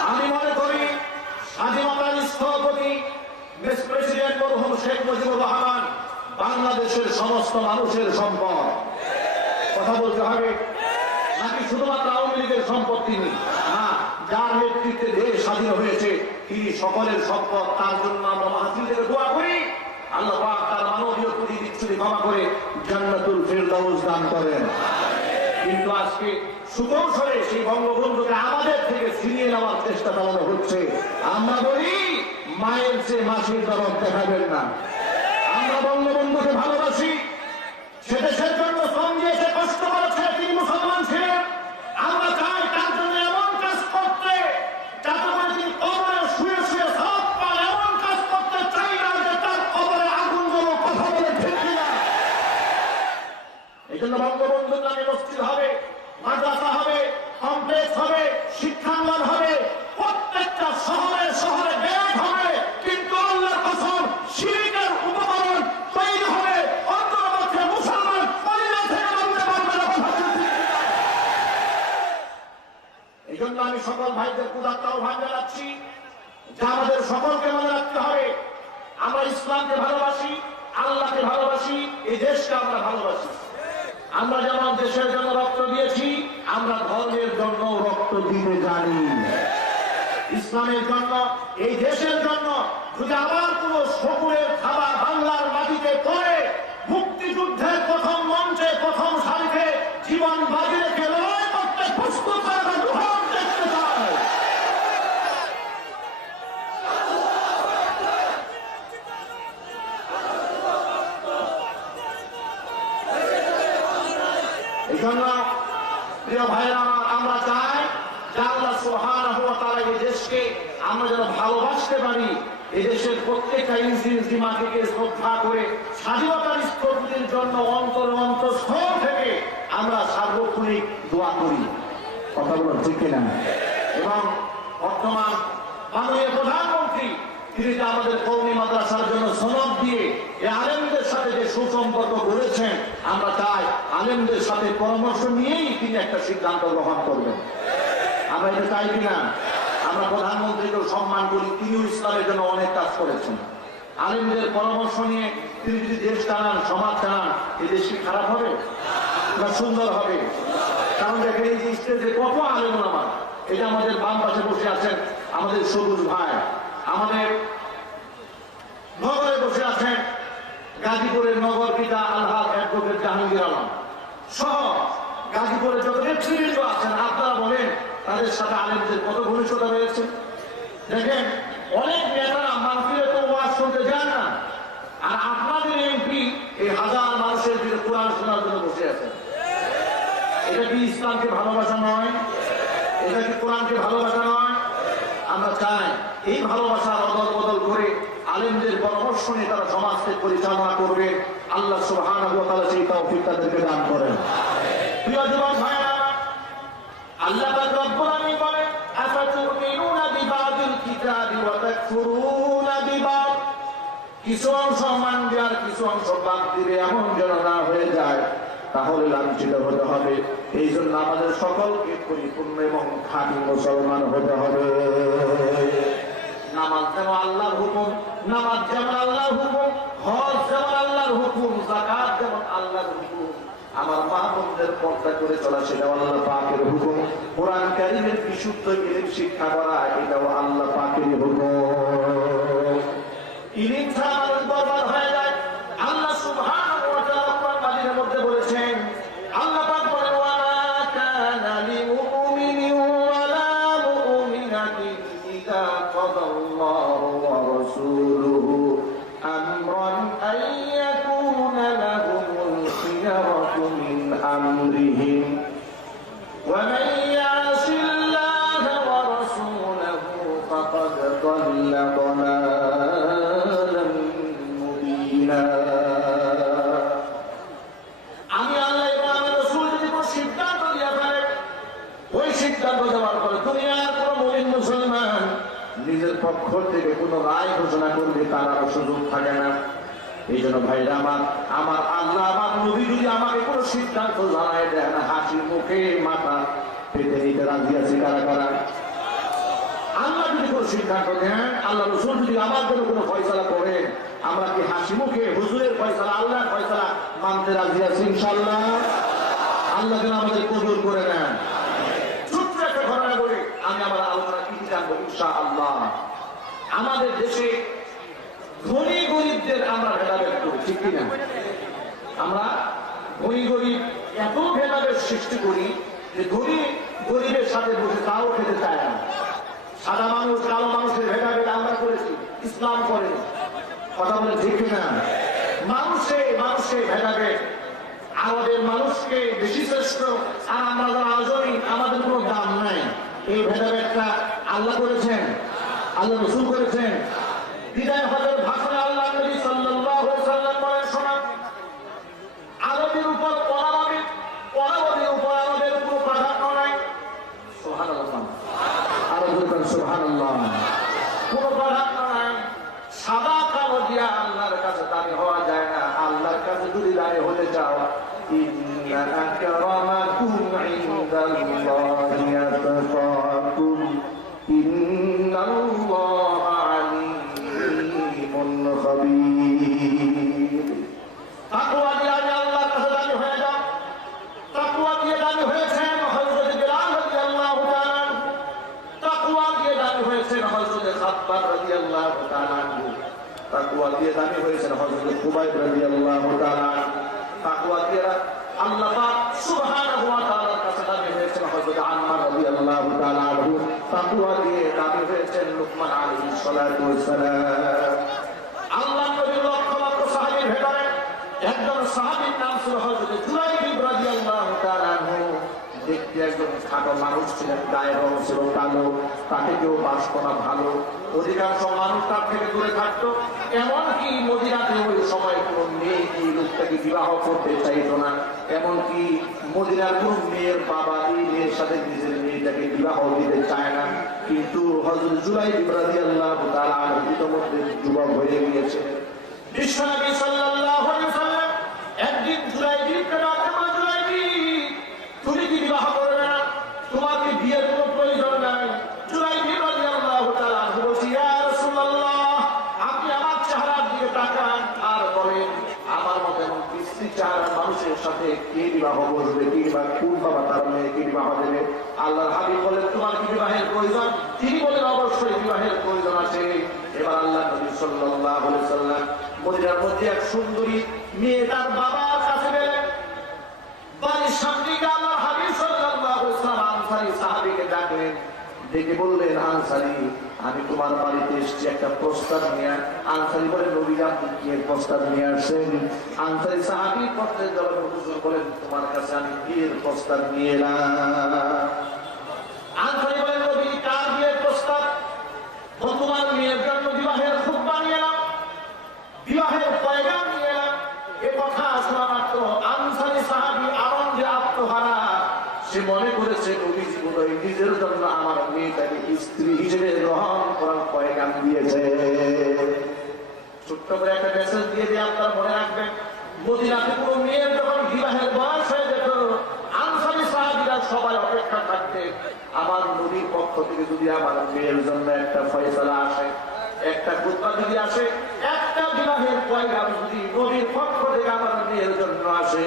আমি মনে করি স্বাধীনতার স্থপতি প্রেসিডেন্ট মরহুম শেখ মুজিবুর রহমান বাংলাদেশের সমস্ত মানুষের সম্পদ। কথা বলতে হবে নাকি শুধুমাত্র আওয়ামী লীগের সম্পদ তিনি? না, যার নেতৃত্বে দেশ স্বাধীন হয়েছে তিনি সকলের সম্পদ। তার জন্য আমরা মাহফিল থেকে দোয়া করি, আল্লাহ পাক তার মানবীয় ত্রুটি বিচ্ছুতি ক্ষমা করে জান্নাতুল ফেরদাউস দান করেন। কিন্তু আজকে সুকৌশলে সেই বঙ্গবন্ধুকে আমাদের থেকে ছিনিয়ে নেওয়ার চেষ্টা চালানো হচ্ছে। আমরা বলি মায়ের চেয়ে মাসির দরদ দেখাবেন না। আমরা বঙ্গবন্ধুকে ভালোবাসি, সে দেশের জন্য শ্রম দিয়েছে, কষ্ট করেছে, তিনি মুসলমান ছিলেন। আমরা চাই তার জন্য এমন কাজ করতে যাতে করে তিনি কবরে শুয়ে শুয়ে সব পান। এমন কাজ করতে চাই না যে তার কবরে আগুন জ্বলো। কথা বলে ঠিক কিনা? এই জন্য বঙ্গবন্ধুর নামে মসজিদ হবে, মাদ্রাসা হবে, কমপ্লেক্স হবে, শিক্ষাঙ্গন হবে, প্রত্যেকটা শহরে শহরে ব্যাংক হবে। কিন্তু আল্লাহর কসম, শিরকের উপকরণ তৈরি হবে অন্তর্পক্ষে মুসলমান পরিবার থেকে মানতে পারবে না। এই জন্য আমি সকল ভাইদের উদাত্ত আহ্বান জানাচ্ছি যে আমাদের সকলকে মনে রাখতে হবে, আমরা ইসলামকে ভালোবাসি, আল্লাহকে ভালোবাসি, এই দেশকে আমরা ভালোবাসি। আমরা যেমন দেশের জন্য রক্ত দিয়েছি, আমরা ধর্মের জন্য রক্ত দিতে জানি। ইসলামের জন্য, এই দেশের জন্য যদি আবার কোন শকুনের থাবা বাংলার মাটিতে পড়ে মুক্তিযুদ্ধের প্রথম মঞ্চে প্রথম সারিতে জীবন বাজি রেখে লড়াই করতে প্রস্তুত দেখতে চায়। এই জন্য প্রিয় ভাইরা, আমরা চাই যে আল্লাহ সুবহানাহু ওয়া তাআলা এই দেশকে আমরা যেন ভালোবাসতে পারি, এই দেশের প্রত্যেকটা ইঞ্চি ইঞ্চি মাটিকে শ্রদ্ধা করে স্বাধীনতার স্থপতির জন্য অন্তঃস্থল থেকে আমরা সার্বক্ষণিক দোয়া করি। কথা বলুন ঠিক কিনা? এবং বর্তমান মাননীয় প্রধানমন্ত্রী তিনি যে আমাদের কওমি মাদ্রাসার জন্য সনদ দিয়ে এই আলেমদের সাথে যে সুসম্পর্ক গড়েছেন, আমরা চাই আলেমদের সাথে পরামর্শ নিয়েই তিনি একটা সিদ্ধান্ত গ্রহণ করবেন। আমরা এটা চাই কিনা? আমরা প্রধানমন্ত্রীকেও সম্মান করি, তিনিও ইসলামের জন্য অনেক কাজ করেছেন। আলেমদের পরামর্শ নিয়ে তিনি যদি দেশ চালান, সমাজ চালান, এই দেশ কি খারাপ হবে না সুন্দর হবে? কারণ দেখেন এই যে স্টেজে কত আলেম ওলামা, এটা আমাদের বাম পাশে বসে আছেন আমাদের সবুজ ভাই, আমাদের নগরে বসে আছেন গাজীপুরের নগর পিতা আলহাজ অ্যাডভোকেট জাহাঙ্গীর আলম সহ গাজীপুরের যত নেতৃবৃন্দ আছেন। আপনারা বলেন তাদের সাথে আলেমদের কত ঘনিষ্ঠতা রয়েছে। দেখেন অনেক নেতারা মাহফিলে তো ওয়াজ শুনতে যান না, আর আপনাদের এমপি এই হাজার মানুষের ভিতরে কোরআন শোনার জন্য বসে আছেন। এটা কি ইসলামকে ভালোবাসা নয়? এটা কি কোরআনকে ভালোবাসা নয়? আমরা চাই এই ভালোবাসার অদল বদল করে আলেমদের পরামর্শ নিয়ে তারা সমাজকে পরিচালনা করবে। আল্লাহ সুবহানাহু ওয়া তাআলা সেই তৌফিক তাদেরকে দান করেন। প্রিয় যুবক ভাইরা, আল্লাহ পাক রব্বুল আলামিন বলেন, আফাতুমিনুনা বিবাদিল কিতাবি ওয়া তাকফুরুনা বিবাদ। কিছু অংশ মানবে আর কিছু অংশ বাদ দিবে, এমন যেন না হয়ে যায়, তাহলে লাঞ্ছিত হতে হবে। এই জন্য আমাদের সকলকে পরিপূর্ণ এবং খাঁটি মুসলমান হতে হবে। নামাজ যেমন আল্লাহর হুকুম, নামাজ যেমন আল্লাহর হুকুম, হজ যেমন আল্লাহর হুকুম, যাকাত যেমন আল্লাহর হুকুম, আমার মা বোনদের পর্দা করে চলা সেটাও আল্লাহ পাকের হুকুম। কোরআন কারীমের বিশুদ্ধ ইলম শিক্ষা করা এটাও আল্লাহ পাকের হুকুম। ইলম ছাড়া মানুষ বরবাদ হয়ে যায়। আল্লাহ সুবহানাহু ওয়া তাআলা কোরআন মাজিদের মধ্যে বলেছেন, আল্লাহ পাক বলেন, ওয়া মা কানা লিমুমিনিন ওয়া লা মুমিনাতিন ইযা কাদাল্লাহু ওয়া রাসূলুহু আমরান আন ইয়াকুনা লাহুমুল খিয়ারাতু মিন আমরিহিম ওয়া মান ইয়াসিল্লাহা ওয়া রাসূলাহু ফাকাদ দাল্লা দালালান মুবিনা। আমি আল্লাহ এবং আমার রাসূল যদি কোনো সিদ্ধান্ত দিয়ে ফেলে, ওই সিদ্ধান্ত দেওয়ার পরে দুনিয়ার কোন মুমিন মুসলমান নিজের পক্ষ থেকে কোন রায় ঘোষণা করবে তার আর সুযোগ থাকে না। এই জন্য ভাইরা আমার আল্লাহ আমার নবী যদি আমাকে কোনো সিদ্ধান্ত জানায় দেয় না, হাসি মুখে মাথা পেতে নিতে রাজি আছে কারা কারা? আল্লাহ যদি কোনো সিদ্ধান্ত দেন, আল্লাহ রাসূল যদি আমার জন্য কোনো ফয়সালা করেন, আমরা কি হাসি মুখে হুজুরের ফয়সালা আল্লাহর ফয়সালা মানতে রাজি আছি ইনশাআল্লাহ? আল্লাহ যেন আমাদের কবুল করে নেন। ছোট্ট একটা ঘটনা বলে আমি আমার আলোচনা কি জানবো ইনশাআল্লাহ। আমাদের দেশে ধনী গরিবদের আমরা ভেদাভেদ করি, ঠিক কিনা? আমরা ধনী গরিব এত ভেদাভেদ সৃষ্টি করি যে ধনী গরিবের সাথে বসে তাও খেতে চায় না। সাদা মানুষ কালো মানুষের ভেদাভেদ আমরা করেছি, ইসলাম করে। কথা বলে ঠিক কিনা? মানুষে ভেদাভেদ, আমাদের মানুষকে বেশি শ্রেষ্ঠ আর আমরা যারা আজমি আমাদের কোনো দাম নাই, এই ভেদাভেদটা আল্লাহ করেছেন, আল্লাহ রাসূল করেছেন। বিদায় হজের ভাষণে আল্লাহ নবী সাল্লাল্লাহু আলাইহি ওয়াসাল্লাম বলেন, শোনা, আরবের উপর পরারবের উপর আরবের কোনো প্রাধান্য নাই। সুবহানাল্লাহ, আরো বলবেন সুবহানাল্লাহ। কোনো প্রাধান্য নাই। সাদা কালো দিয়া আল্লাহর কাছে দাঁড়ি হওয়া যায় না। আল্লাহর কাছে যদি দাঁড়ি হতে চাও, ইন্না আকরামাকুম ইনদাল্লাহি আতকাকুম ইন্নাল্লাহা আলিম তাকওয়া দিয়ে দামি হয়েছেন হযরত খুবাইব রাদিয়াল্লাহু তাআলা। তাকওয়া দিয়ে আল্লাহ পাক সুবহানাহু ওয়া তাআলার কাছে দামি হয়েছেন হযরত আম্মার রাদিয়াল্লাহু তাআলা আনহু। তাকওয়া দিয়ে দামি হয়েছেন লুকমান আলাইহিস সালাতু ওয়াস সালাম। আল্লাহ নবীর লক্ষ লক্ষ সাহাবীর ভেতরে একজন সাহাবীর নাম ছিল হযরত জুলাইব রাদিয়াল্লাহু তাআলা আনহু। দেখতে একজন খাটো মানুষ ছিলেন, গায়ের রং ছিল কালো, তাকে কেউ বাসত না ভালো, অধিকাংশ মানুষ তার থেকে দূরে থাকতো। এমনকি মদিনাতে ওই সময় কোন মেয়ে এই লোকটাকে বিবাহ করতে চাইতো না। এমনকি মদিনার কোন মেয়ের বাবা এই মেয়ের সাথে নিজের মেয়েটাকে বিবাহ দিতে চায় না। কিন্তু হযরত জুলাইব রাদিয়াল্লাহু তাআলা আনহু ইতিমধ্যে যুবক হয়ে গিয়েছে। বিশ্বনবী সাল্লাল্লাহু আলাইহি ওয়াসাল্লাম একদিন জুলাইবকে ডাকলেন, জুলাইব তুমি কি বিবাহ করবে না? তোমার কি বিয়ের কোনো প্রয়োজন নাই? জুলাইব রাদিয়াল্লাহু তাআলা আনহু বললেন, ইয়া রাসূলুল্লাহ, আপনি আমার চেহারার দিকে তাকান আর বলেন আমার মত এমন বিশ্রী চেহারার মানুষের সাথে কে বিবাহ করবে, কি বা কোন বাবা তার মেয়েকে বিবাহ দেবে? আল্লাহর হাবিব বলেন, তোমার কি বিবাহের প্রয়োজন? তিনি বলেন, অবশ্যই বিবাহের প্রয়োজন আছে। এবার আল্লাহ নবী সাল্লাল্লাহু আলাইহি ওয়াসাল্লাম মদিনার মধ্যে এক সুন্দরী মেয়ে তার বাবার কাছে গেলেন। বাড়ির সামনে আল্লাহর হাবিব সাল্লাল্লাহু আলাইহি ওয়াসাল্লাম আনসারী সাহাবীকে ডাকলেন, ডেকে বললেন, আনসারী আমি তোমার বাড়িতে এসেছি একটা প্রস্তাব নিয়ে। আনসারী বলেন, নবী আপনি কি প্রস্তাব নিয়ে আসেন? আনসারী সাহাবী পত্রের জবাবে হুজুর বলেন, তোমার কাছে আমি বিয়ের প্রস্তাব নিয়ে এলাম। আনসারী বলেন, নবী কার বিয়ের প্রস্তাব? তোমার মেয়ের জন্য বিবাহের খুতবা নিয়ে এলাম, বিবাহের পয়গাম নিয়ে এলাম। এ কথা শোনা মাত্র আনসারী সাহাবী আনন্দে আত্মহারা। সে মনে করেছে নবীজি বোধহয় নিজের জন্য আমার মেয়েটাকে স্ত্রী হিসেবে গ্রহণ করার পয়গাম দিয়েছে। ছোট্ট করে একটা মেসেজ দিয়ে দিয়ে আপনারা মনে রাখবেন, মদিনাতে কোনো মেয়ের যখন বিবাহের বয়স হয়ে যেত, আনসারী সাহাবীরা সবাই অপেক্ষা থাকতে আমার নবীর পক্ষ থেকে যদি আমার মেয়ের জন্য একটা ফয়সালা আসে, একটা খুতবা যদি আসে, একটা বিবাহের পয়গাম যদি নবীর পক্ষ থেকে আমার মেয়ের জন্য আসে,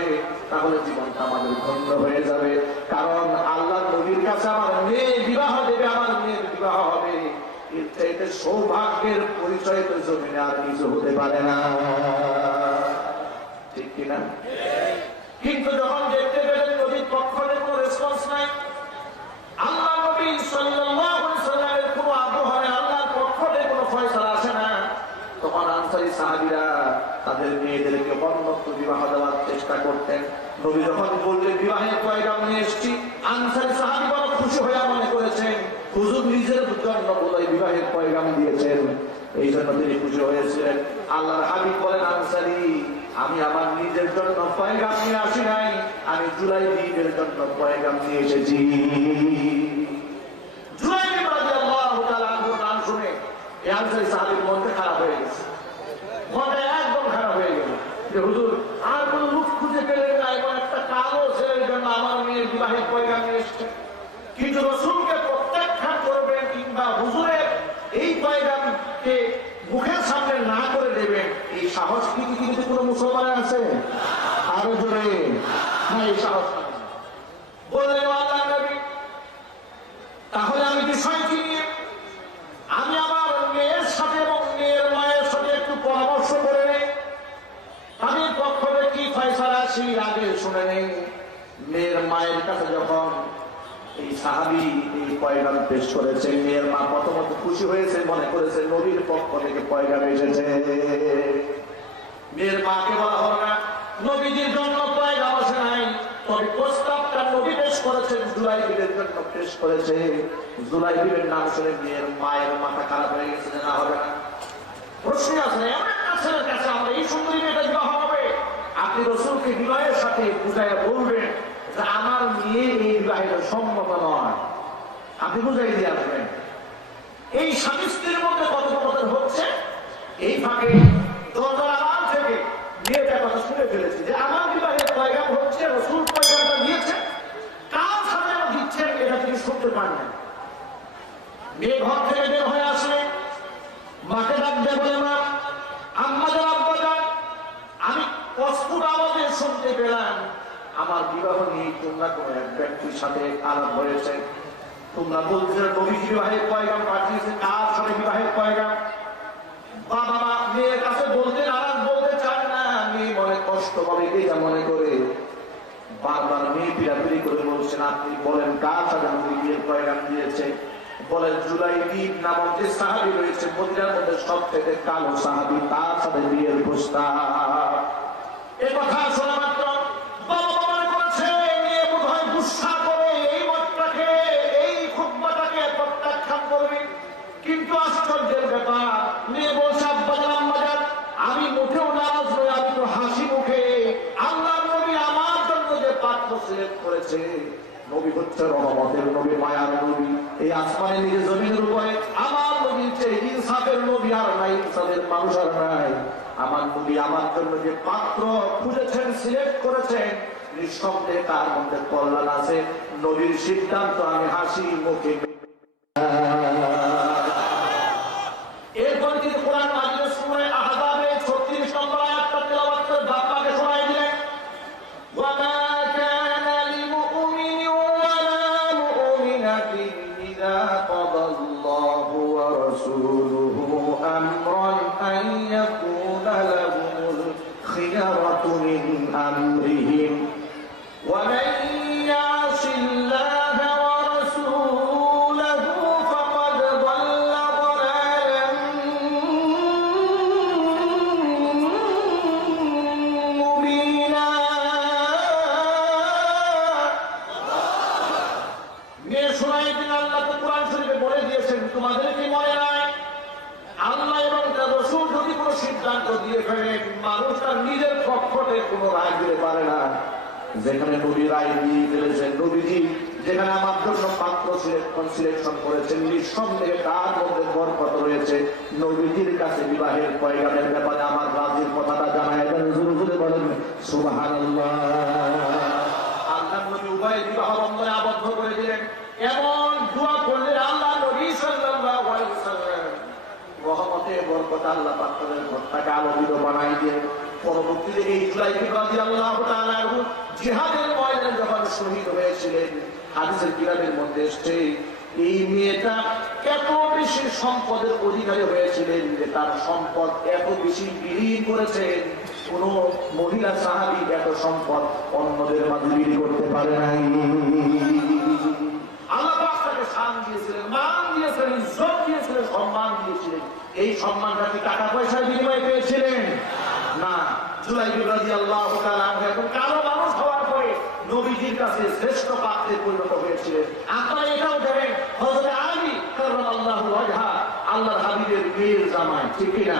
তাহলে জীবনটা আমাদের ধন্য হয়ে যাবে। কারণ আল্লাহ নবীর কাছে আমার মেয়ে বিবাহ দেবে, আমার মেয়ের বিবাহ হবে, এর চাইতে সৌভাগ্যের পরিচয় তো জমিনে আর কিছু হতে পারে না, ঠিক কিনা? কিন্তু যখন দেখতে পেলেন নবীর পক্ষ থেকে কোনো রেসপন্স নাই, আল্লাহ নবী সাল্লাল্লাহু আলাইহি ওয়াসাল্লামের কোনো আগ্রহ নেই, আল্লাহর পক্ষ থেকে কোনো ফয়সালা আসে না, তখন আনসারী সাহাবীরা তাদের মেয়েদেরকে অন্যত্র বিবাহ দেওয়ার চেষ্টা করতেন। নবী যখন বললেন বিবাহের পয়গাম নিয়ে এসেছি, আনসারী সাহাবী বড় খুশি হয়ে মনে করেছেন হুজুর নিজের জন্য বোধহয় বিবাহের পয়গাম দিয়েছেন, এই জন্য তিনি খুশি হয়েছিলেন। আল্লাহর হাবিব বলেন, আনসারী আমি আমার নিজের জন্য পয়গাম নিয়ে আসি নাই, আমি জুলাইবের জন্য পয়গাম নিয়ে এসেছি। জুলাইব রাদিয়াল্লাহু তাআলা আনহুর নাম শুনে এই আনসারী সাহাবীর মনটা খারাপ হয়ে গেছে, মনটা একদম খারাপ হয়ে গেল যে হুজুর আর কোন লোক খুঁজে পেলেন না, এমন একটা কালো ছেলের জন্য আমার মেয়ের বিবাহের পয়গাম নিয়ে এসছে। কিন্তু রাসূলকে প্রত্যাখ্যান করবেন কিংবা হুজুরের এই পয়গামকে মুখের সামনে না করে দেবেন, এই সাহস কি পৃথিবীতে কোনো মুসলমানের আছে? আরো জোরে না, এই সাহস বললেন আল্লাহর নবী, তাহলে আমি বিষয়টি নিয়ে আমি আমার মেয়ের সাথে এবং মেয়ের মায়ের সাথে একটু পরামর্শ করে নেই, আমি পক্ষ থেকে কি ফয়সালা আসি আগে শুনে নেই। মেয়ের মায়ের কাছে যখন এই সাহাবী এই পয়গাম পেশ করেছে, মেয়ের মা প্রথমত খুশি হয়েছে, মনে করেছে নবীর পক্ষ থেকে পয়গাম এসেছে। মেয়ের মাকে বলা হল না নবীজির জন্য পয়গাম আসে নাই, তবে প্রস্তাবটা নবী পেশ করেছেন, জুলাইবের জন্য পেশ করেছে। জুলাইবের নাম শুনে মেয়ের মায়ের মাথা খারাপ হয়ে গেছে, না হবে না, প্রশ্ন আছে এমন একটা ছেলের কাছে আমরা এই সুন্দরী মেয়েটা বিবাহ হবে? আপনি রাসূলকে বিবাহের সাথে বুঝাইয়া বলবেন যে আমার মেয়ে এই বিবাহের সম্মত নয়, আপনি বুঝাই দিয়ে আসবেন। এই স্বামী স্ত্রীর মধ্যে কথোপকথন হচ্ছে, এই ফাঁকে দরজার আড়াল থেকে মেয়েটা কথা শুনে ফেলেছে যে আমার বিবাহের পয়গাম হচ্ছে, রাসূল পয়গামটা দিয়েছে, কার সামনে দিচ্ছেন এটা তিনি শুনতে পান না। মেয়ে ঘর থেকে বের হয়ে আসলে মাকে ডাক দিয়ে বলে, মা আম্মাজান আব্বাজান, আমি অস্ফুট আওয়াজে শুনতে পেলাম আমার বিবাহ নিয়ে তোমরা কোনো এক ব্যক্তির সাথে আলাপ হয়েছে, তোমরা বলছো নবীজি বিবাহের পয়গাম পাঠিয়েছে, কার সাথে বিবাহের পয়গাম? বাবা মেয়ের কাছে বলতে নারাজ, বলতে চান না, মেয়ে মনে কষ্ট পাবে এটা মনে করে বারবার মেয়ে পিড়াপিড়ি করে বলছেন, আপনি বলেন কার সাথে নবী বিয়ের পয়গাম দিয়েছে? বলেন জুলাইবিব নামক যে সাহাবী রয়েছে মদিনার মধ্যে সব থেকে কালো সাহাবী, তার সাথে বিয়ের প্রস্তাব। এ কথা শোনা মাত্র বাবা মনে করেছে মেয়ে বোধহয় গুসা করে এই মতটাকে, এই খুতবাটাকে প্রত্যাখ্যান করবে। কিন্তু আশ্চর্যের ব্যাপার, মেয়ে বলছে আব্বাজান আম্মাজান আমি মোটেও নারাজ নই, আমি তো হাসি মুখে আল্লাহর নবী আমার জন্য যে পাত্র সিলেক্ট করেছে, নবী হচ্ছে রহমতের নবী, মায়ার নবী, এই আসমানে নিজে জমিনের উপরে আমার নবী চেয়ে ইনসাফের নবী আর নাই, ইনসাফের মানুষ আর নাই। আমার নবী আমার জন্য যে পাত্র খুঁজেছেন, সিলেক্ট করেছেন, নিঃসন্দেহে তার মধ্যে কল্যাণ আছে। নবীর সিদ্ধান্ত আমি হাসি মুখে। এরপর তিনি কোরআন মাজিদের সূরা আহজাবের 36 নম্বর আয়াতটা তেলাওয়াত করে বাপ্পাকে শোনায় দিলেন, ওয়ামা কানা লিমুমিনিন ওয়ালা মুমিনাতিন ইযা কাদাল্লাহু ওয়া রাসূলুহু আমরান আন ইয়াকুনা লাহুমুল খিয়ারাতু মিন আমরিহিম ওয়া মান ইয়াসিল্লাহ ওয়া রাসূলুহু ফাকাদ দাল্লা দালালান মুবিনা। মেয়ে শোনায় দিন আল্লাহ তো কোরআন শরীফে বলে দিয়েছেন, তোমাদের কি মনে নাই আল্লাহ এবং তার রাসূল যদি কোনো সিদ্ধান্ত দিয়ে ফেলেন, মানুষ তার নিজের পক্ষতে কোনো রায় দিতে পারে না। যেখানে নবী রায় দিয়ে ফেলেছেন, নবীজি যেখানে আমার জন্য পাত্র সিলেকশন করেছেন, নিঃসন্দেহে তার মধ্যে বরকত রয়েছে। নবীজির কাছে বিবাহের পয়গামের ব্যাপারে আমার রাজির কথাটা জানায় দেন, জোরে জোরে বলেন সুবহানাল্লাহ। আল্লাহ নবী উভয় বিবাহ বন্ধনে আবদ্ধ করে দিলেন। এমন দোয়া করলেন আল্লাহ নবী সাল্লাল্লাহু আলাইহি ওয়াসাল্লাম, রহমতে বরকত আল্লাহ পাক তাদের ঘরটাকে আলোকিত বানাই দিয়ে পরবর্তীতে এই জুলাইবিব রাদিয়াল্লাহু তাআলা জিহাদের ময়দানে যখন শহীদ হয়েছিলেন, হাদিসের কিতাবের মধ্যে এসেছে এই মেয়েটা এত বেশি সম্পদের অধিকারী হয়েছিলেন যে তার সম্পদ এত বেশি বিলীন করেছেন, কোন মহিলা সাহাবী এত সম্পদ অন্যদের মাঝে বিলি করতে পারে নাই। আল্লাহ পাক তাকে শান দিয়েছিলেন, মান দিয়েছিলেন, ইজ্জত দিয়েছিলেন, সম্মান দিয়েছিলেন। এই সম্মানটা কি টাকা পয়সার বিনিময়ে পেয়েছিলেন? না। জুলাইবিব রাদিয়াল্লাহু তাআলা এখন কালো মানুষ হওয়ার পরে নবীজির কাছে শ্রেষ্ঠ পাত্রে পরিণত হয়েছিলেন। আপনারা এটাও জানেন হযরত আলী কাররামাল্লাহু ওয়াজহা আল্লাহর হাবিবের মেয়ের জামাই, ঠিক কি না?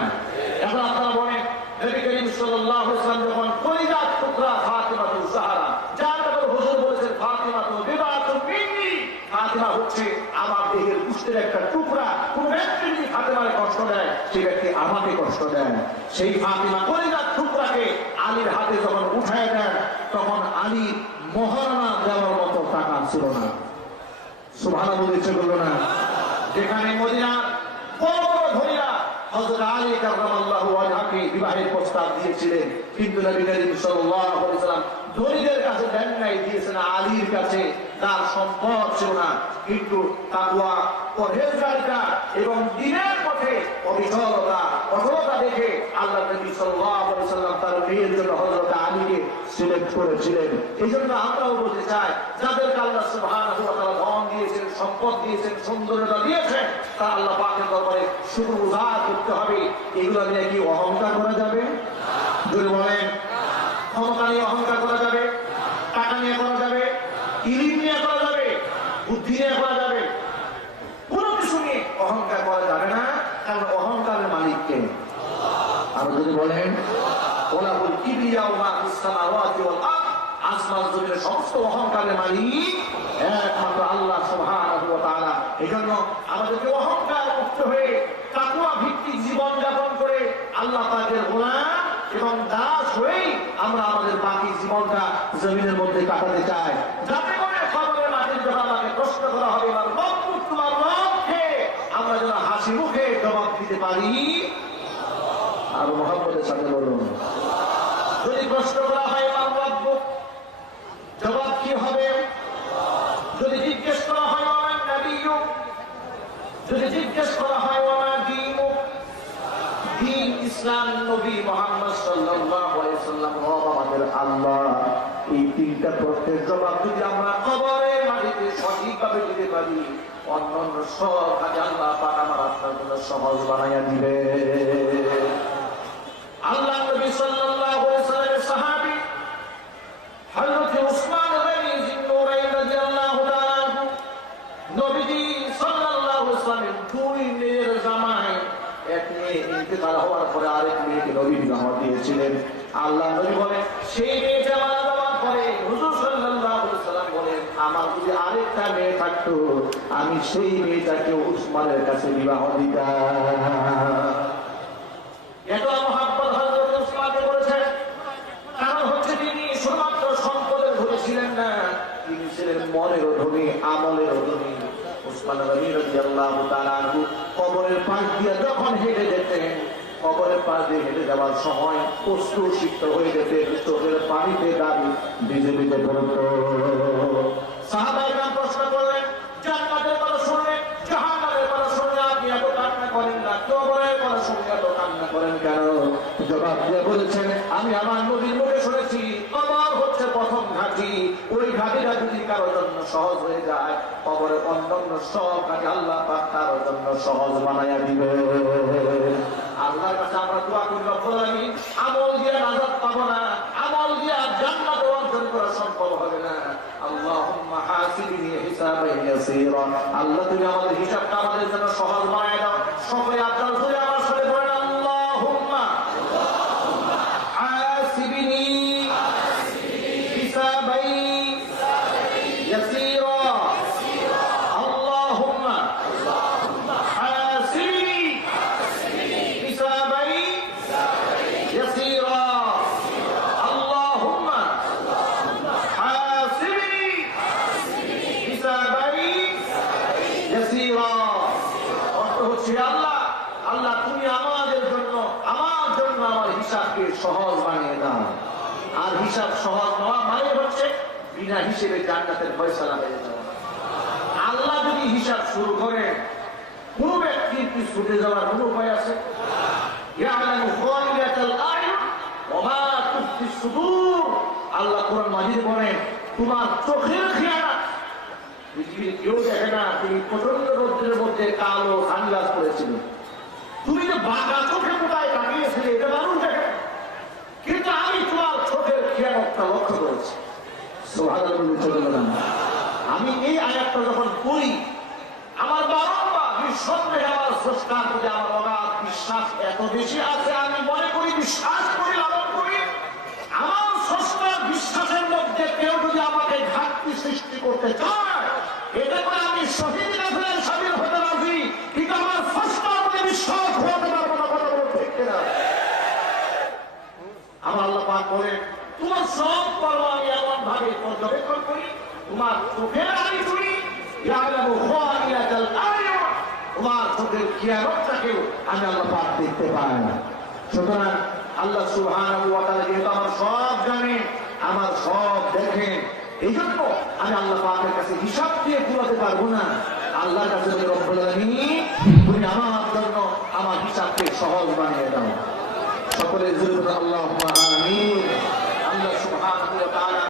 এখন আপনারা বলেন নবী করিম সাল্লাল্লাহু আলাইহি ওয়াসাল্লাম যখন কলিজার টুকরা ফাতিমাতুজ জাহরা, যার ব্যাপারে হুজুর বলেছেন ফাতিমাতু বিবাতুন মিন্নি, ফাতিমা হচ্ছে আমার দেহের গোশতের একটা টুকরা, কোন ব্যক্তি যদি ফাতিমাকে কষ্ট দেয় সেই ব্যক্তি আমাকে কষ্ট দেয়। সেই ফাতিমা কলিজার টুকরাকে আলীর হাতে যখন উঠায় দেন, তখন আলী মহারণা দেওয়ার মতো টাকা ছিল না। সুবহানাল্লাহ বলতে বলল না। যেখানে মদিনা বড় বড় ধনীরা হযরত আলী কাররামাল্লাহু ওয়াজহাকে বিবাহের প্রস্তাব দিয়েছিলেন, কিন্তু নবী করিম সাল্লাল্লাহু আলাইহি ওয়াসাল্লাম ধনীদের কাছে দেন নাই, দিয়েছেন আলীর কাছে। তার সম্পদ ছিল না, কিন্তু তাকওয়া, পরহেজগারিতা এবং দ্বীনের পথে অবিচলতা, অটলতা দেখে আল্লাহ নবী সাল্লাল্লাহু আলাইহি ওয়াসাল্লাম তার বিয়ের জন্য হযরত আলীকে সিলেক্ট করেছিলেন। এই জন্য আমরাও বলতে চাই, যাদেরকে আল্লাহ সুবহানাহু ওয়া তাআলা ধন দিয়েছেন, সম্পদ দিয়েছেন, সৌন্দর্যতা দিয়েছেন, তা আল্লাহ পাকের দরবারে শুকরগুজার করতে হবে। এগুলো নিয়ে কি অহংকার করা যাবে? যদি বলেন ক্ষমতা নিয়ে অহংকার করা যাবে, টাকা নিয়ে করা যাবে, ইলিম নিয়ে করা যাবে, বুদ্ধি নিয়ে করা যাবে, কোন কিছু নিয়ে অহংকার করা যাবে না, কারণ অহংকারের মালিক কে? আর যদি বলেন ওয়ালাহুল কিবরিয়াউ মা ফিস সামাওয়াতি ওয়াল আরদ, আসমান জমিনের সমস্ত অহংকারের মালিক একমাত্র আল্লাহ সুবহানাহু ওয়া তাআলা। এজন্য আমাদেরকে অহংকার মুক্ত হয়ে তাকওয়া ভিত্তিক জীবন যাপন করে আল্লাহ পাকের গোলাম এবং দাস হয়ে আমরা আমাদের বাকি জীবনটা জমিনের মধ্যে কাটাতে চাই, যাতে করে খবরের মাঠে যখন আমাকে প্রশ্ন করা হবে তোমার রবকে, আমরা যেন হাসি মুখে জবাব দিতে পারি। আর মুহাম্মদের সাথে বলুন, যদি প্রশ্ন করা হয় আমার রব, জবাব কি হবে? যদি জিজ্ঞেস করা হয় আমার নবীয়ু, যদি জিজ্ঞেস করা হয় আমার দ্বীন, ইসলাম, নবী মুহাম্মদ সাল্লাল্লাহু আলাইহি ওয়াসাল্লাম, রব আমাদের আল্লাহ। এই তিনটা প্রশ্নের জবাব যদি আমরা কবরের মাটিতে সঠিকভাবে দিতে পারি, অন্যান্য সব কাজ আল্লাহ পাক আমার আপনার জন্য সহজ বানাইয়া দিবে। আল্লাহ নবী সাল্লাল্লাহু আলাইহি ওয়াসাল্লামের সাহাবী হযরত উসমান গনি জিন্নুরাইন রাদিয়াল্লাহু তাআলা আনহু, নবীজি সাল্লাল্লাহু আলাইহি ওয়াসাল্লামের দুই মেয়ের জামাই, এক মেয়ে ইন্তেকাল হওয়ার পরে আরেক মেয়েকে নবী বিবাহ দিয়েছিলেন। আল্লাহ নবী বলেন, সেই মেয়েটা মারা যাওয়ার পরে হুজুর সাল্লাল্লাহু আলাইহি ওয়াসাল্লাম বলেন, আমার যদি আরেকটা মেয়ে থাকতো আমি সেই মেয়েটাকে উসমানের কাছে বিবাহ দিতাম। এত মহব্বত হযরত উসমানকে করেছেন, কারণ হচ্ছে তিনি শুধুমাত্র সম্পদের ধনী ছিলেন না, তিনি ছিলেন মনের ধনী, আমলের ধনী। উসমান গনি রাদিয়াল্লাহু তাআলা আনহু কবরের পাশ দিয়ে যখন হেঁটে যেতেন, কবরের পাশ দিয়ে হেঁটে যাওয়ার সময় অশ্রু সিক্ত হয়ে যেতে, চোখের পানিতে দাঁড়ি ভিজে ভিজে পড়ত। সাহাবায়ে প্রশ্ন করলেন, জান্নাতের কথা শুনলে, জাহান্নামের কথা শুনলে আপনি এত কান্না করেন না, কবরের কথা শুনলে এত কান্না করেন কেন? জবাব দিয়ে বলেছেন, আমি আমার নবীর মুখে শুনেছি কবর হচ্ছে প্রথম ঘাঁটি, ওই ঘাঁটিটা যদি কারোর জন্য সহজ হয়ে যায়, কবরের অন্যান্য সব ঘাঁটি আল্লাহ পাক তার জন্য সহজ বানাইয়া দিবে। আল্লাহর কাছে আমরা দোয়া করি, রব্বুল আলামিন, আমল দিয়ে নাজাত পাবো না, আমল দিয়ে জান্নাত অর্জন করা সম্ভব হবে না। আল্লাহুম্মা হাসিবনি হিসাবান ইয়াসীরা, আল্লাহ তুমি আমাদের হিসাবটা আমাদের জন্য সহজ বানায় দাও। সকলে আপনারা জোরে আমার সাথে বলেন, আল্লাহুম্মা হাসিবনি হিসাবান ইয়াসীরা, আল্লাহুম্মা হাসিবনি হিসাবান ইয়াসীরা, আল্লাহুম্মা হাসিবনি হিসাবান ইয়াসীরা। অর্থ হচ্ছে, আল্লাহ আল্লাহ তুমি আমাদের জন্য, আমার জন্য আমার হিসাবকে সহজ বানিয়ে দাও। আর হিসাব সহজ হওয়া মানে হচ্ছে বিনা হিসেবে জান্নাতের ফয়সালা হয়ে যাওয়া। আল্লাহ যদি হিসাব শুরু করেন, কোন ব্যক্তির কি ছুটে যাওয়ার কোন উপায় আছে? ইয়ালামু খাইনাতাল আয়ুন ওয়া মা তুখফিস সুদূর। আল্লাহ কোরআন মাজিদে বলেন, তোমার চোখের খেয়ানত পৃথিবীর কেউ দেখে না। তুমি প্রচন্ড রৌদ্রের মধ্যে কালো সানগ্লাস পরেছিল, তুমি যে বাঁকা চোখে কোথায় তাকিয়েছিলে এটা মানুষ দেখে, কিন্তু আমি তোমার চোখের খেয়ানতটা লক্ষ্য করেছি। সুবহানাল্লাহ। আমি এই আয়াতটা যখন পড়ি, আমার বারংবার নিঃসন্দেহে আমার স্রষ্টার প্রতি আমার অগাধ বিশ্বাস এত বেশি আছে, আমি মনে করি, বিশ্বাস করি, লালন করি, আমার স্রষ্টার বিশ্বাসের মধ্যে কেউ যদি আমাকে ঘাটতি সৃষ্টি করতে চায়, এটা করে আমি শহীদ রাখলেন স্বাধীন হতে রাজি, কিন্তু আমার স্রষ্টার প্রতি বিশ্বাস হতে পারবো না। কথা বলতে ঠিক কিনা? আমার আল্লাহ পাক বলেন, তোমার সব কর্ম আমি এমন ভাবে পর্যবেক্ষণ করি, তোমার চোখের আড়ি করি, ইয়ালামু খাইনাতাল আয়ুন, তোমার চোখের খেয়ানতটাকেও আমি আল্লাহ পাক দেখতে পাই না। সুতরাং আল্লাহ সুবহানাহু ওয়া তাআলা যেহেতু আমার সব জানেন, আমার সব দেখেন, এই জন্য আমি আল্লাহ পাকের কাছে হিসাব দিয়ে পুরাতে পারবো না। আল্লাহর কাছে বলি, রব্বুল আলামিন, তুমি আমার জন্য আমার হিসাবকে সহজ বানিয়ে দাও। সকলে জোরে বলুন, আল্লাহুম্মা আমিন। আল্লাহ সুবহানাহু ওয়া তাআলা